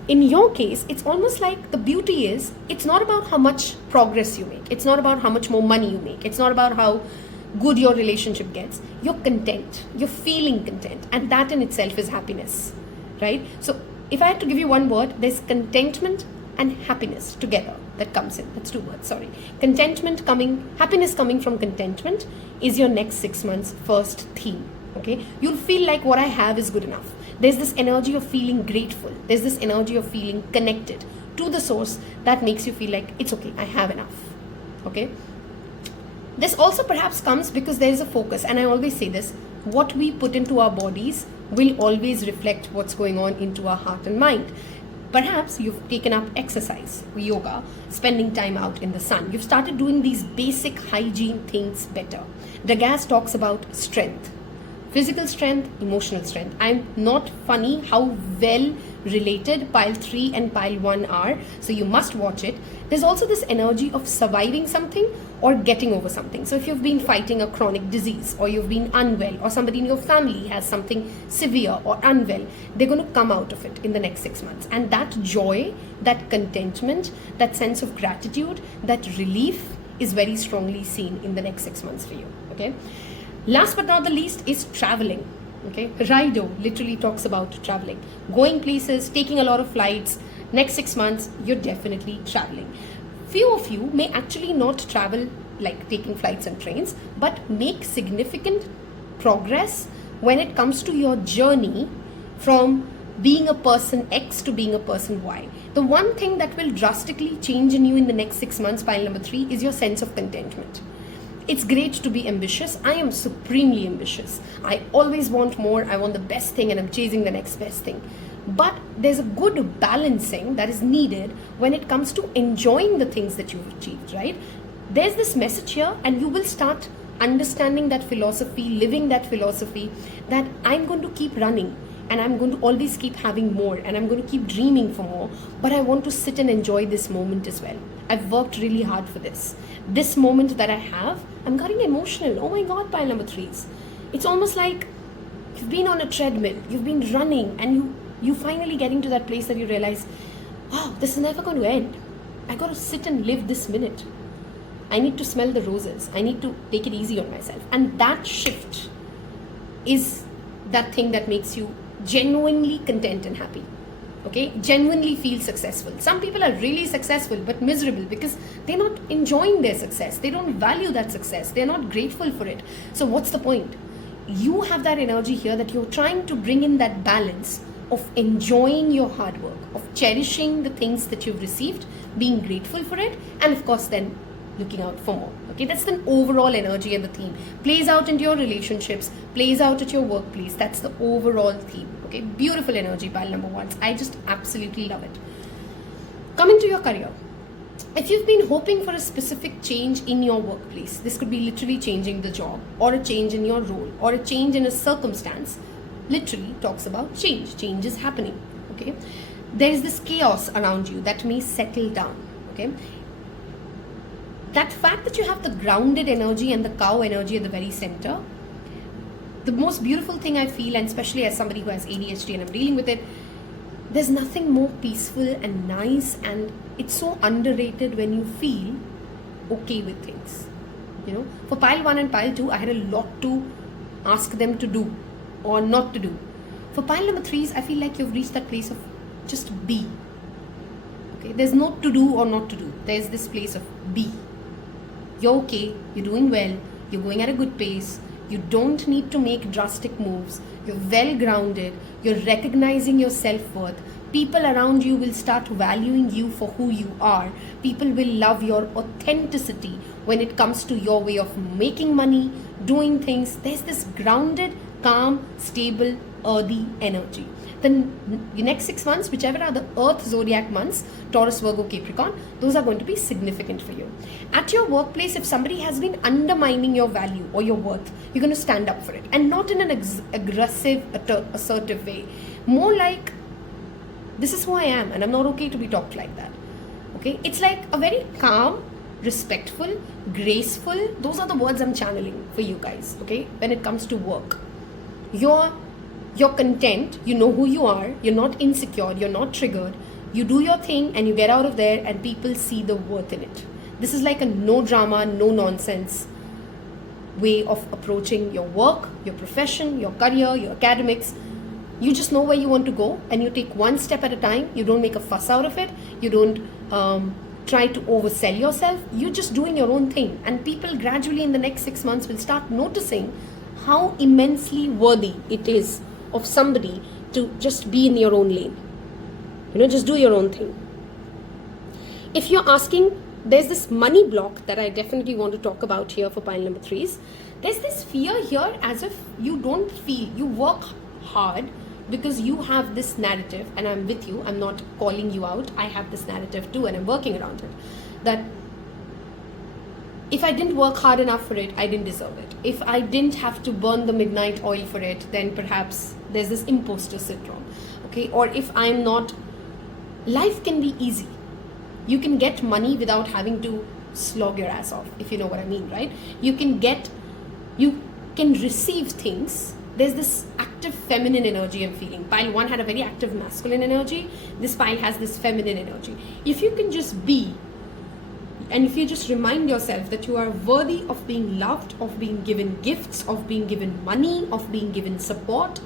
in your case, it's almost like the beauty is, it's not about how much progress you make. It's not about how much more money you make. It's not about how good your relationship gets. You're content. You're feeling content. And that in itself is happiness, right? So if I had to give you one word, there's contentment and happiness together that comes in. That's 2 words, sorry. Happiness coming from contentment is your next 6 months first theme, okay? You'll feel like what I have is good enough. There's this energy of feeling grateful. There's this energy of feeling connected to the source that makes you feel like it's okay, I have enough. Okay. This also perhaps comes because there is a focus, and I always say this, what we put into our bodies will always reflect what's going on into our heart and mind. Perhaps you've taken up exercise, yoga, spending time out in the sun. You've started doing these basic hygiene things better. Dagaz talks about strength. Physical strength, emotional strength. I'm not funny how well related pile 3 and pile 1 are, so you must watch it. There's also this energy of surviving something or getting over something. So if you've been fighting a chronic disease, or you've been unwell, or somebody in your family has something severe or unwell, they're going to come out of it in the next 6 months. And that joy, that contentment, that sense of gratitude, that relief is very strongly seen in the next 6 months for you. Okay. Last but not the least is traveling. Okay, Rido literally talks about traveling, going places, taking a lot of flights. Next 6 months, you're definitely traveling. Few of you may actually not travel like taking flights and trains, but make significant progress when it comes to your journey from being a person X to being a person Y. The one thing that will drastically change in you in the next 6 months, pile number 3, is your sense of contentment. It's great to be ambitious. I am supremely ambitious. I always want more. I want the best thing and I'm chasing the next best thing. But there's a good balancing that is needed when it comes to enjoying the things that you've achieved, right? There's this message here, and you will start understanding that philosophy, living that philosophy, that I'm going to keep running and I'm going to always keep having more and I'm going to keep dreaming for more, but I want to sit and enjoy this moment as well. I've worked really hard for this. This moment that I have, I'm getting emotional. Oh my God, pile number 3s. It's almost like you've been on a treadmill, you've been running, and you finally getting to that place that you realize, wow, this is never going to end. I got to sit and live this minute. I need to smell the roses. I need to take it easy on myself. And that shift is that thing that makes you genuinely content and happy. Okay, genuinely feel successful. Some people are really successful but miserable because they're not enjoying their success. They don't value that success. They're not grateful for it. So what's the point? You have that energy here that you're trying to bring in that balance of enjoying your hard work, of cherishing the things that you've received, being grateful for it, and of course then looking out for more. Okay, that's the overall energy and the theme. Plays out into your relationships, plays out at your workplace. That's the overall theme. Okay, beautiful energy, pile number 1s. I just absolutely love it. Coming to your career. If you've been hoping for a specific change in your workplace, this could be literally changing the job, or a change in your role, or a change in a circumstance. Literally talks about change. Change is happening. Okay, there is this chaos around you that may settle down. Okay, that fact that you have the grounded energy and the cow energy at the very center. The most beautiful thing I feel, and especially as somebody who has ADHD and I'm dealing with it, there's nothing more peaceful and nice, and it's so underrated when you feel okay with things. You know, for pile 1 and pile 2, I had a lot to ask them to do or not to do. For pile number 3s, I feel like you've reached that place of just be. Okay, there's no to do or not to do. There's this place of be. You're okay, you're doing well, you're going at a good pace, you don't need to make drastic moves, you're well grounded, you're recognizing your self-worth. People around you will start valuing you for who you are. People will love your authenticity when it comes to your way of making money, doing things. There's this grounded, calm, stable, earthy energy. Then the next 6 months, whichever are the Earth zodiac months, Taurus, Virgo, Capricorn, those are going to be significant for you. At your workplace, if somebody has been undermining your value or your worth, you're going to stand up for it, and not in an aggressive, assertive way. More like, this is who I am, and I'm not okay to be talked like that. Okay, it's like a very calm, respectful, graceful. Those are the words I'm channeling for you guys. Okay, when it comes to work, you're content, you know who you are, you're not insecure, you're not triggered, you do your thing and you get out of there and people see the worth in it. This is like a no drama, no nonsense way of approaching your work, your profession, your career, your academics. You just know where you want to go and you take one step at a time. You don't make a fuss out of it. You don't try to oversell yourself. You're just doing your own thing, and people gradually in the next 6 months will start noticing how immensely worthy it is of somebody to just be in your own lane. You know, just do your own thing. If you're asking, there's this money block that I definitely want to talk about here for pile number 3s. There's this fear here as if you don't feel, you work hard because you have this narrative, and I'm with you, I'm not calling you out, I have this narrative too and I'm working around it, that if I didn't work hard enough for it, I didn't deserve it. If I didn't have to burn the midnight oil for it, then perhaps there's this imposter syndrome. Okay, or if I'm not, life can be easy. You can get money without having to slog your ass off, if you know what I mean, right? You can receive things. There's this active feminine energy I'm feeling. Pile 1 had a very active masculine energy. This pile has this feminine energy. If you can just be, and if you just remind yourself that you are worthy of being loved, of being given gifts, of being given money, of being given support,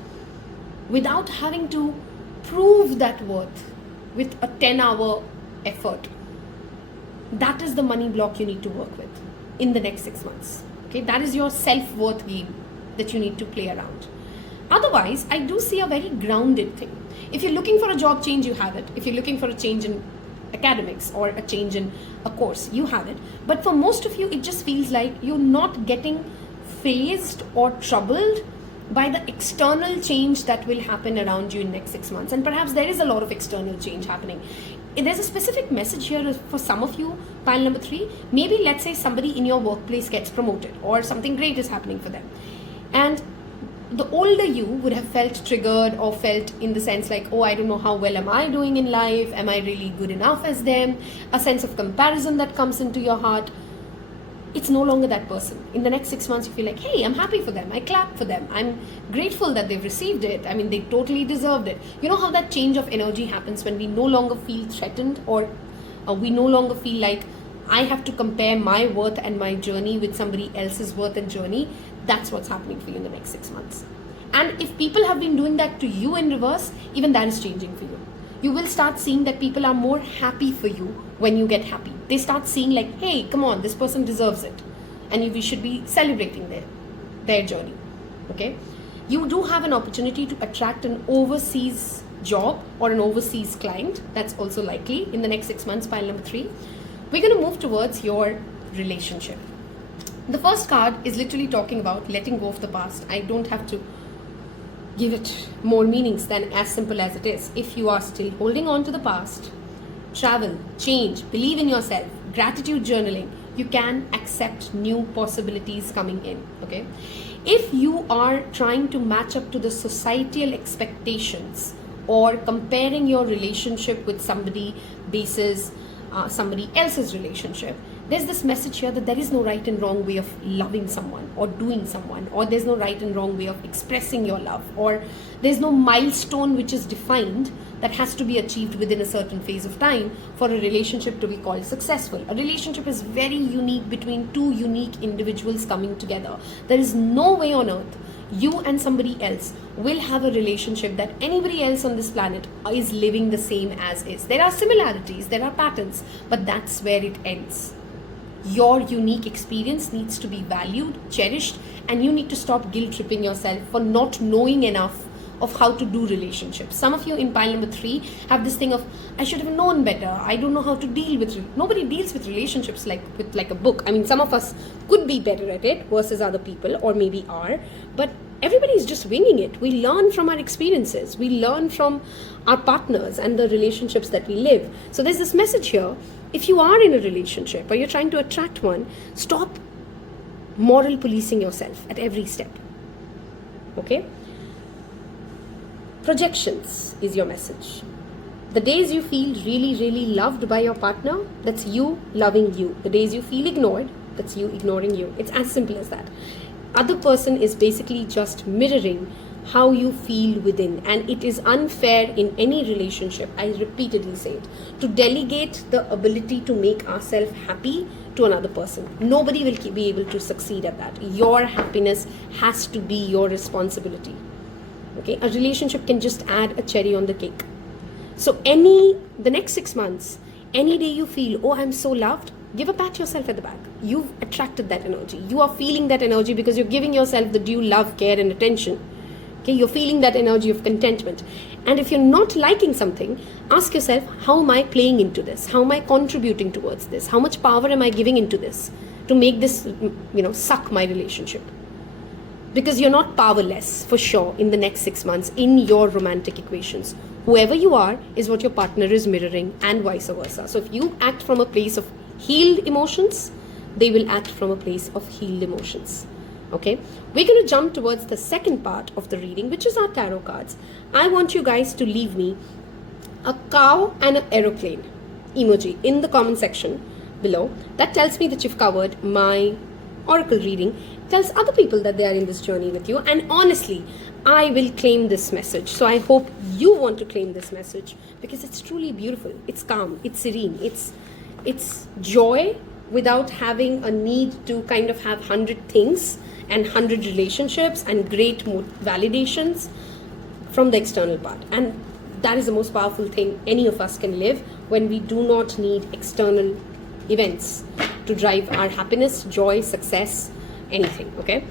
without having to prove that worth with a 10-hour effort, that is the money block you need to work with in the next 6 months. Okay, that is your self-worth game that you need to play around. Otherwise, I do see a very grounded thing. If you're looking for a job change, you have it. If you're looking for a change in academics or a change in a course, you have it. But for most of you, it just feels like you're not getting fazed or troubled by the external change that will happen around you in the next 6 months. And perhaps there is a lot of external change happening. There's a specific message here for some of you, pile number 3. Maybe let's say somebody in your workplace gets promoted or something great is happening for them. And the older you would have felt triggered or felt in the sense like, oh, I don't know how well am I doing in life? Am I really good enough as them? A sense of comparison that comes into your heart. It's no longer that person. In the next 6 months, you feel like, hey, I'm happy for them. I clap for them. I'm grateful that they've received it. I mean, they totally deserved it. You know how that change of energy happens when we no longer feel threatened, or we no longer feel like I have to compare my worth and my journey with somebody else's worth and journey. That's what's happening for you in the next 6 months. And if people have been doing that to you in reverse, even that is changing for you. You will start seeing that people are more happy for you when you get happy. They start seeing like, hey, come on, this person deserves it. And we should be celebrating their journey. Okay? You do have an opportunity to attract an overseas job or an overseas client. That's also likely in the next 6 months, pile number 3. We're going to move towards your relationship. The first card is literally talking about letting go of the past. I don't have to give it more meanings than as simple as it is. If you are still holding on to the past, travel, change, believe in yourself, gratitude journaling, you can accept new possibilities coming in, okay? If you are trying to match up to the societal expectations or comparing your relationship with somebody basis somebody else's relationship, there's this message here that there is no right and wrong way of loving someone or doing someone, or there's no right and wrong way of expressing your love, or there's no milestone which is defined that has to be achieved within a certain phase of time for a relationship to be called successful. A relationship is very unique between two unique individuals coming together. There is no way on earth you and somebody else will have a relationship that anybody else on this planet is living the same as is. There are similarities, there are patterns, but that's where it ends. Your unique experience needs to be valued, cherished, and you need to stop guilt-tripping yourself for not knowing enough of how to do relationships. Some of you in pile number 3 have this thing of, I should have known better, I don't know how to deal with it. Nobody deals with relationships like a book. I mean, some of us could be better at it versus other people, or maybe are, but everybody is just winging it. We learn from our experiences, we learn from our partners and the relationships that we live. So there's this message here: if you are in a relationship or you're trying to attract one, stop moral policing yourself at every step, okay? Projections is your message. The days you feel really, really loved by your partner, that's you loving you. The days you feel ignored, that's you ignoring you. It's as simple as that. Other person is basically just mirroring how you feel within, and it is unfair in any relationship, I repeatedly say it, to delegate the ability to make ourselves happy to another person. Nobody will be able to succeed at that. Your happiness has to be your responsibility. Okay, a relationship can just add a cherry on the cake. So the next 6 months, any day you feel, oh, I'm so loved, give a pat yourself at the back. You've attracted that energy. You are feeling that energy because you're giving yourself the due love, care, and attention. Okay, you're feeling that energy of contentment. And if you're not liking something, ask yourself, how am I playing into this? How am I contributing towards this? How much power am I giving into this to make this, suck my relationship? Because you're not powerless, for sure, in the next 6 months in your romantic equations. Whoever you are is what your partner is mirroring, and vice versa. So if you act from a place of healed emotions, they will act from a place of healed emotions. Okay, we're going to jump towards the second part of the reading, which is our tarot cards. I want you guys to leave me a cow and an aeroplane emoji in the comment section below. That tells me that you've covered my oracle reading. Tells other people that they are in this journey with you, and honestly, I will claim this message. So I hope you want to claim this message, because it's truly beautiful. It's calm, it's serene, it's joy without having a need to kind of have 100 things and 100 relationships and great validations from the external part. And that is the most powerful thing any of us can live, when we do not need external events to drive our happiness, joy, success, anything. Okay,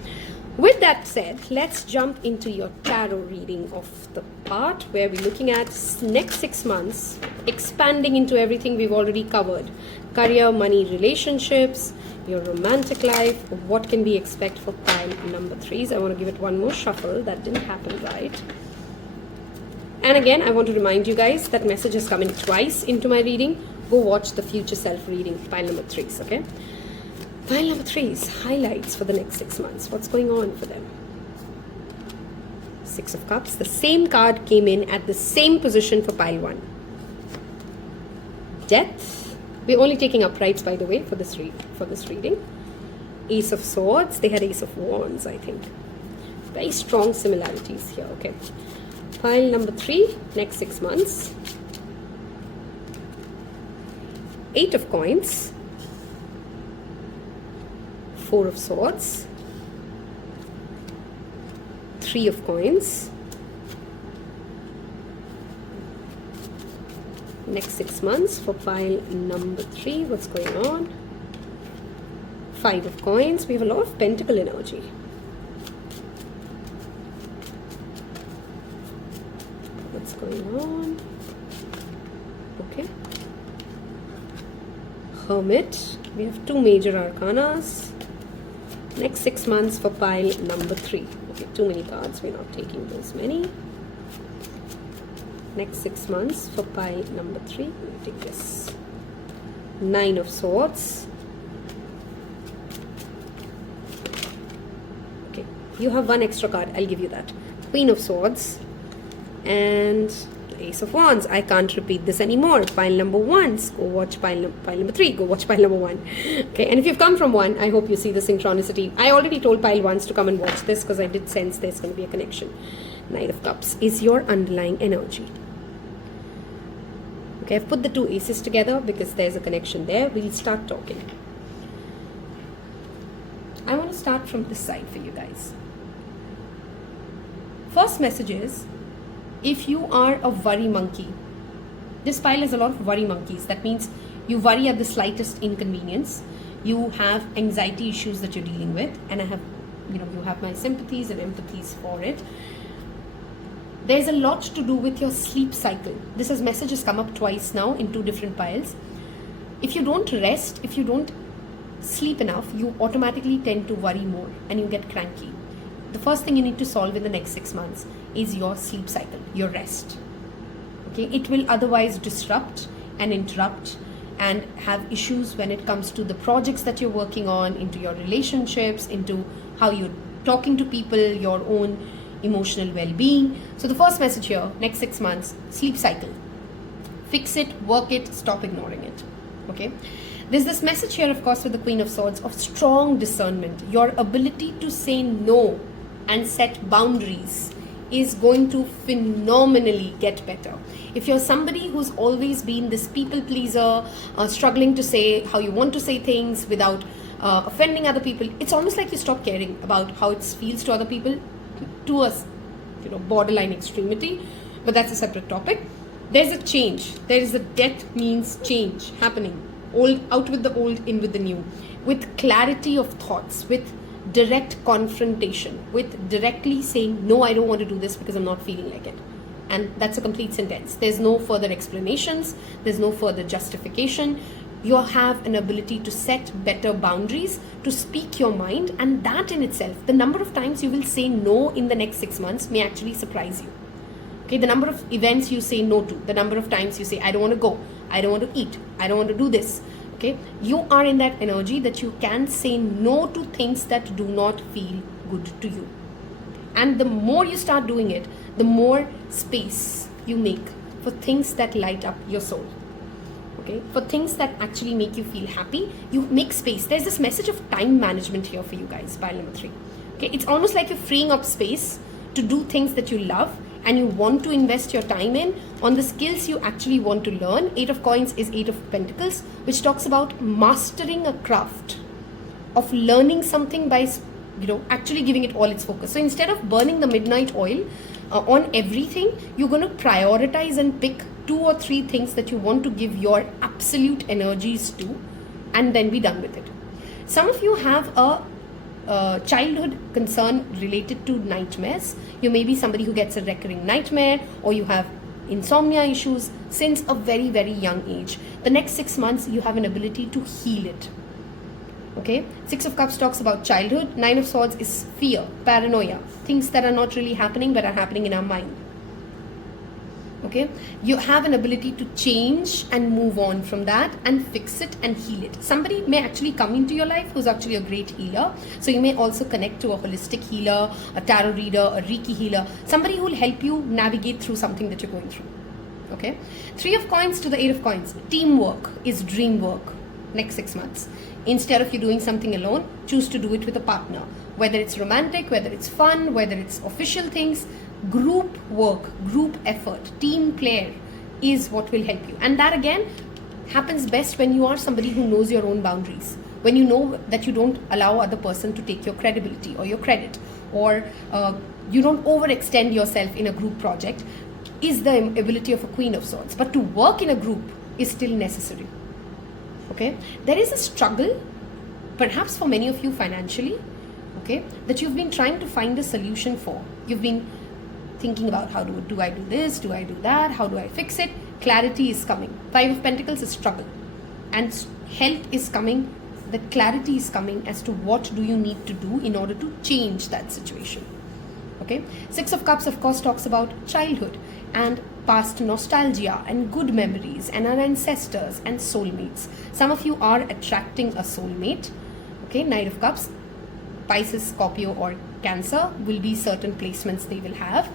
with that said, let's jump into your tarot reading of the part where we're looking at next 6 months, expanding into everything we've already covered: career, money, relationships, your romantic life. What can we expect for pile number 3s? I want to give it one more shuffle. That didn't happen right. And again, I want to remind you guys that message is coming twice into my reading. Go watch the future self reading, pile number 3s. Okay, pile number 3s, highlights for the next 6 months. What's going on for them? 6 of Cups. The same card came in at the same position for pile 1. Death. We're only taking uprights, by the way, for this reading. Ace of Swords. They had Ace of Wands, I think. Very strong similarities here. Okay, pile number 3, next 6 months. 8 of Coins. 4 of Swords, 3 of Coins. Next 6 months for pile number 3, what's going on? 5 of Coins. We have a lot of pentacle energy. What's going on? Okay. Hermit. We have 2 major arcanas. Next 6 months for pile number 3. Okay, too many cards. We're not taking those many. next 6 months for pile number 3. Let me take this. 9 of Swords. Okay, you have one extra card, I'll give you that. Queen of Swords and the Ace of Wands. I can't repeat this anymore. Pile number 1, go watch pile number 3, go watch pile number 1. Okay, and if you've come from 1, I hope you see the synchronicity. I already told pile 1s to come and watch this because I did sense there's going to be a connection. Knight of Cups is your underlying energy. Okay, I've put the 2 aces together because there's a connection there. We'll start talking. I want to start from this side for you guys. First message is, if you are a worry monkey, this pile has a lot of worry monkeys. That means you worry at the slightest inconvenience. You have anxiety issues that you're dealing with, and I have, you have my sympathies and empathies for it. There's a lot to do with your sleep cycle. This message has come up twice now in 2 different piles. If you don't rest, if you don't sleep enough, you automatically tend to worry more and you get cranky. The first thing you need to solve in the next 6 months is your sleep cycle, your rest. Okay, it will otherwise disrupt and interrupt and have issues when it comes to the projects that you're working on, into your relationships, into how you're talking to people, your own emotional well-being. So the first message here, next 6 months, sleep cycle. Fix it, work it, stop ignoring it. Okay. There's this message here, of course, with the Queen of Swords of strong discernment. Your ability to say no and set boundaries is going to phenomenally get better. If you're somebody who's always been this people pleaser, struggling to say how you want to say things without offending other people, it's almost like you stop caring about how it feels to other people, to a borderline extremity, but that's a separate topic. There's a change. There is a death means change happening. Old out with the old, in with the new, with clarity of thoughts, with direct confrontation, with directly saying, no, I don't want to do this because I'm not feeling like it. And that's a complete sentence. There's no further explanations. There's no further justification. You have an ability to set better boundaries, to speak your mind, and that in itself, the number of times you will say no in the next 6 months may actually surprise you. Okay, the number of events you say no to, the number of times you say, I don't want to go, I don't want to eat, I don't want to do this. Okay, you are in that energy that you can say no to things that do not feel good to you. And the more you start doing it, the more space you make for things that light up your soul. Okay, for things that actually make you feel happy, you make space. There's this message of time management here for you guys, pile number 3. Okay, it's almost like you're freeing up space to do things that you love and you want to invest your time in on the skills you actually want to learn. 8 of Coins is 8 of Pentacles, which talks about mastering a craft, of learning something by actually giving it all its focus. So instead of burning the midnight oil on everything, you're going to prioritize and pick 2 or 3 things that you want to give your absolute energies to, and then be done with it. Some of you have a childhood concern related to nightmares. You may be somebody who gets a recurring nightmare, or you have insomnia issues since a very, very young age. The next 6 months, you have an ability to heal it. Okay, 6 of Cups talks about childhood. 9 of Swords is fear, paranoia, things that are not really happening but are happening in our mind. Okay, you have an ability to change and move on from that and fix it and heal it. Somebody may actually come into your life who's actually a great healer. So you may also connect to a holistic healer, a tarot reader, a Reiki healer, somebody who will help you navigate through something that you're going through. Okay, 3 of Coins to the 8 of Coins. Teamwork is dream work next 6 months. Instead of you doing something alone, choose to do it with a partner. Whether it's romantic, whether it's fun, whether it's official things, group work, group effort, team player is what will help you. And that again happens best when you are somebody who knows your own boundaries. When you know that you don't allow other person to take your credibility or your credit, or you don't overextend yourself in a group project, is the ability of a Queen of Swords. But to work in a group is still necessary. Okay, there is a struggle, perhaps for many of you financially, okay, that you've been trying to find a solution for. You've been thinking about how do I do this, do I do that, how do I fix it? Clarity is coming. 5 of Pentacles is struggle, and health is coming. That clarity is coming as to what do you need to do in order to change that situation. Okay, 6 of Cups of course talks about childhood, and past nostalgia and good memories and our ancestors and soulmates. Some of you are attracting a soulmate. Okay, Knight of Cups, Pisces, Scorpio or Cancer will be certain placements they will have,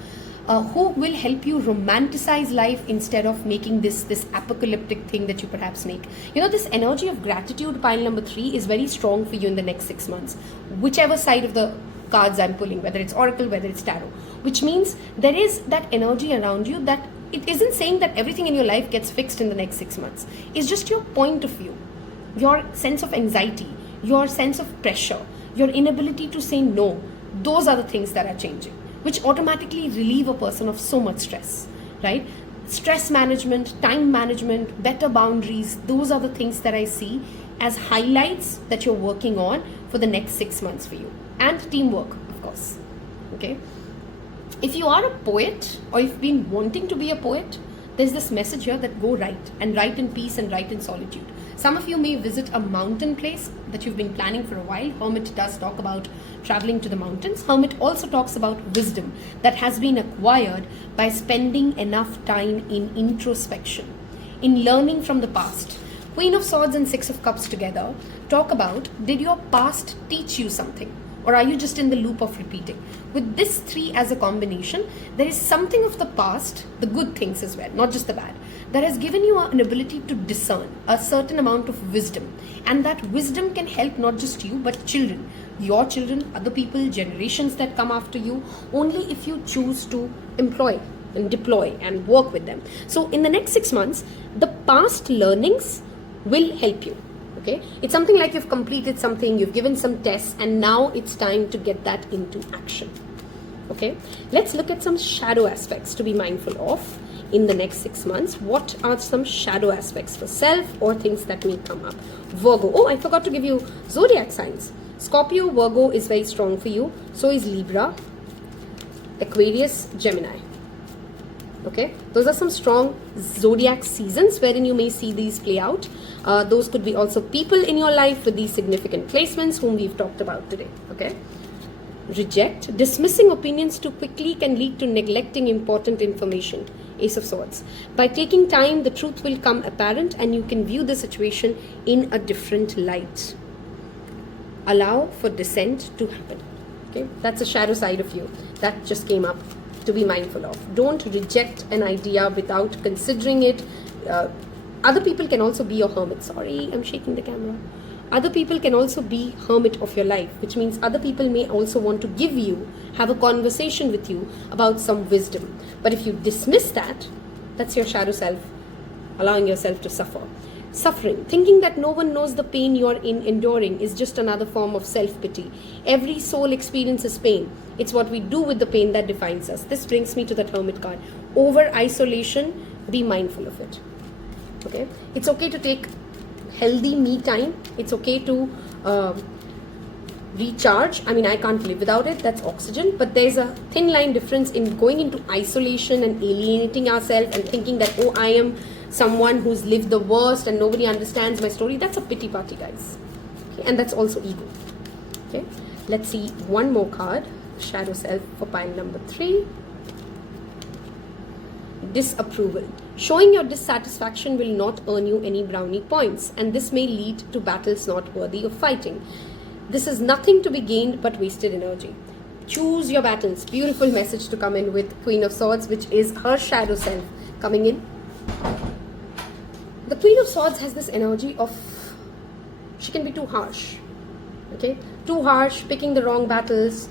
who will help you romanticize life instead of making this apocalyptic thing that you perhaps make. You know, this energy of gratitude, pile number 3, is very strong for you in the next 6 months, whichever side of the cards I'm pulling, whether it's Oracle, whether it's Tarot, which means there is that energy around you that it isn't saying that everything in your life gets fixed in the next 6 months. It's just your point of view, your sense of anxiety, your sense of pressure, your inability to say no. Those are the things that are changing, which automatically relieve a person of so much stress, right? Stress management, time management, better boundaries, those are the things that I see as highlights that you're working on for the next 6 months for you. And teamwork, of course, okay? If you are a poet or you've been wanting to be a poet, there's this message here that go write, and write in peace and write in solitude. Some of you may visit a mountain place that you've been planning for a while. Hermit does talk about traveling to the mountains. Hermit also talks about wisdom that has been acquired by spending enough time in introspection, in learning from the past. Queen of Swords and Six of Cups together talk about, did your past teach you something? Or are you just in the loop of repeating? With this 3 as a combination, there is something of the past, the good things as well, not just the bad, that has given you an ability to discern a certain amount of wisdom. And that wisdom can help not just you, but children, your children, other people, generations that come after you, only if you choose to employ and deploy and work with them. So in the next 6 months, the past learnings will help you. Okay, it's something like you've completed something, you've given some tests, and now it's time to get that into action. Okay, let's look at some shadow aspects to be mindful of in the next 6 months. What are some shadow aspects for self or things that may come up? Virgo. Oh, I forgot to give you zodiac signs. Scorpio, Virgo is very strong for you. So is Libra, Aquarius, Gemini. Okay, those are some strong zodiac seasons wherein you may see these play out. Those could be also people in your life with these significant placements whom we've talked about today. Okay, reject. Dismissing opinions too quickly can lead to neglecting important information. Ace of Swords. By taking time, the truth will come apparent and you can view the situation in a different light. Allow for dissent to happen. Okay, that's a shadow side of you that just came up to be mindful of. Don't reject an idea without considering it. Other people can also be your hermit. Sorry, I'm shaking the camera. Other people can also be hermit of your life, which means other people may also want to give you, have a conversation with you about some wisdom. But if you dismiss that, that's your shadow self, allowing yourself to suffer. Suffering, thinking that no one knows the pain you're enduring is just another form of self-pity. Every soul experiences pain. It's what we do with the pain that defines us. This brings me to that Hermit card. Over isolation, be mindful of it. Okay, it's okay to take healthy me time. It's okay to recharge. I mean, I can't live without it. That's oxygen. But there's a thin line difference in going into isolation and alienating ourselves and thinking that, oh, I am someone who's lived the worst and nobody understands my story. That's a pity party, guys. Okay? And that's also ego. Okay, let's see one more card. Shadow self for pile number 3. Disapproval. Showing your dissatisfaction will not earn you any brownie points, and this may lead to battles not worthy of fighting. This is nothing to be gained but wasted energy. Choose your battles. Beautiful message to come in with Queen of Swords, which is her shadow self coming in. The Queen of Swords has this energy of, she can be too harsh. Okay, too harsh, picking the wrong battles,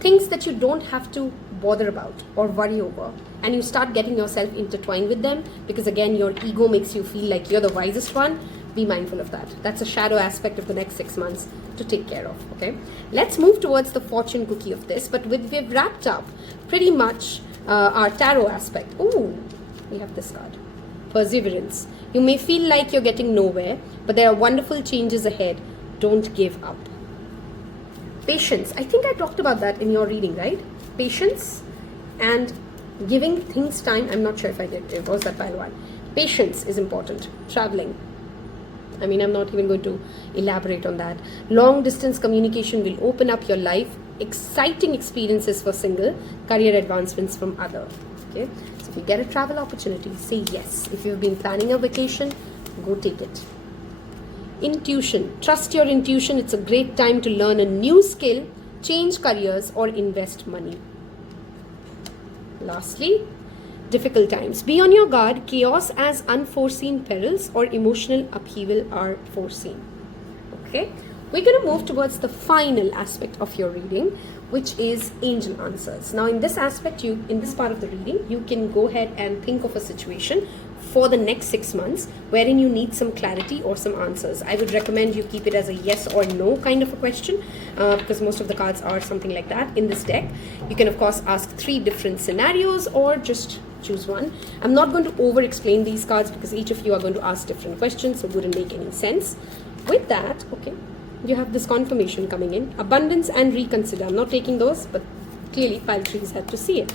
things that you don't have to bother about or worry over, and you start getting yourself intertwined with them because again your ego makes you feel like you're the wisest one. Be mindful of that. That's a shadow aspect of the next 6 months to take care of. Okay, let's move towards the fortune cookie of this, but we've wrapped up pretty much our tarot aspect. Ooh, we have this card. Perseverance. You may feel like you're getting nowhere, but there are wonderful changes ahead. Don't give up. Patience. I think I talked about that in your reading, right? Patience and giving things time. I'm not sure if I did. It was that pile 1. Patience is important. Traveling. I mean, I'm not even going to elaborate on that. Long distance communication will open up your life. Exciting experiences for single. Career advancements from other. Okay, so if you get a travel opportunity, say yes. If you've been planning a vacation, go take it. Intuition. Trust your intuition. It's a great time to learn a new skill, change careers, or invest money. Lastly, difficult times. Be on your guard. Chaos as unforeseen perils or emotional upheaval are foreseen. Okay, we're going to move towards the final aspect of your reading, which is angel answers. Now, in this aspect, in this part of the reading, you can go ahead and think of a situation for the next 6 months wherein you need some clarity or some answers. I would recommend you keep it as a yes or no kind of a question, because most of the cards are something like that in this deck. You can of course ask 3 different scenarios or just choose one. I'm not going to over explain these cards because each of you are going to ask different questions, so it wouldn't make any sense. With that, okay, you have this confirmation coming in, abundance and reconsider. I'm not taking those, but clearly pile trees had to see it.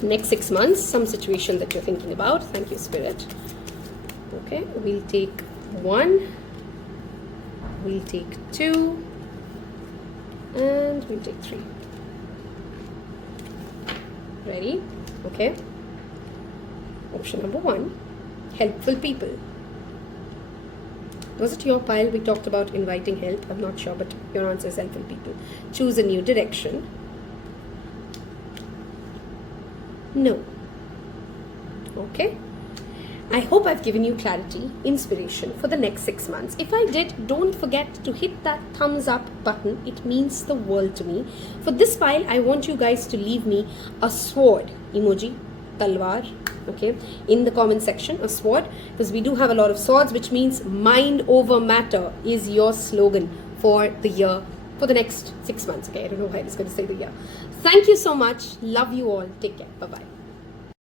Next 6 months, some situation that you're thinking about. Thank you, Spirit. Okay, we'll take 1, we'll take 2, and we'll take 3. Ready? Okay. Option number 1, helpful people. Was it your pile? We talked about inviting help. I'm not sure, but your answer is helpful people. Choose a new direction. No. Okay. I hope I've given you clarity, inspiration for the next 6 months. If I did, don't forget to hit that thumbs up button. It means the world to me. For this pile, I want you guys to leave me a sword emoji, talwar, okay, in the comment section, a sword, because we do have a lot of swords, which means mind over matter is your slogan for the year, for the next 6 months. Okay, I don't know why I was going to say the year. Thank you so much. Love you all. Take care. Bye-bye.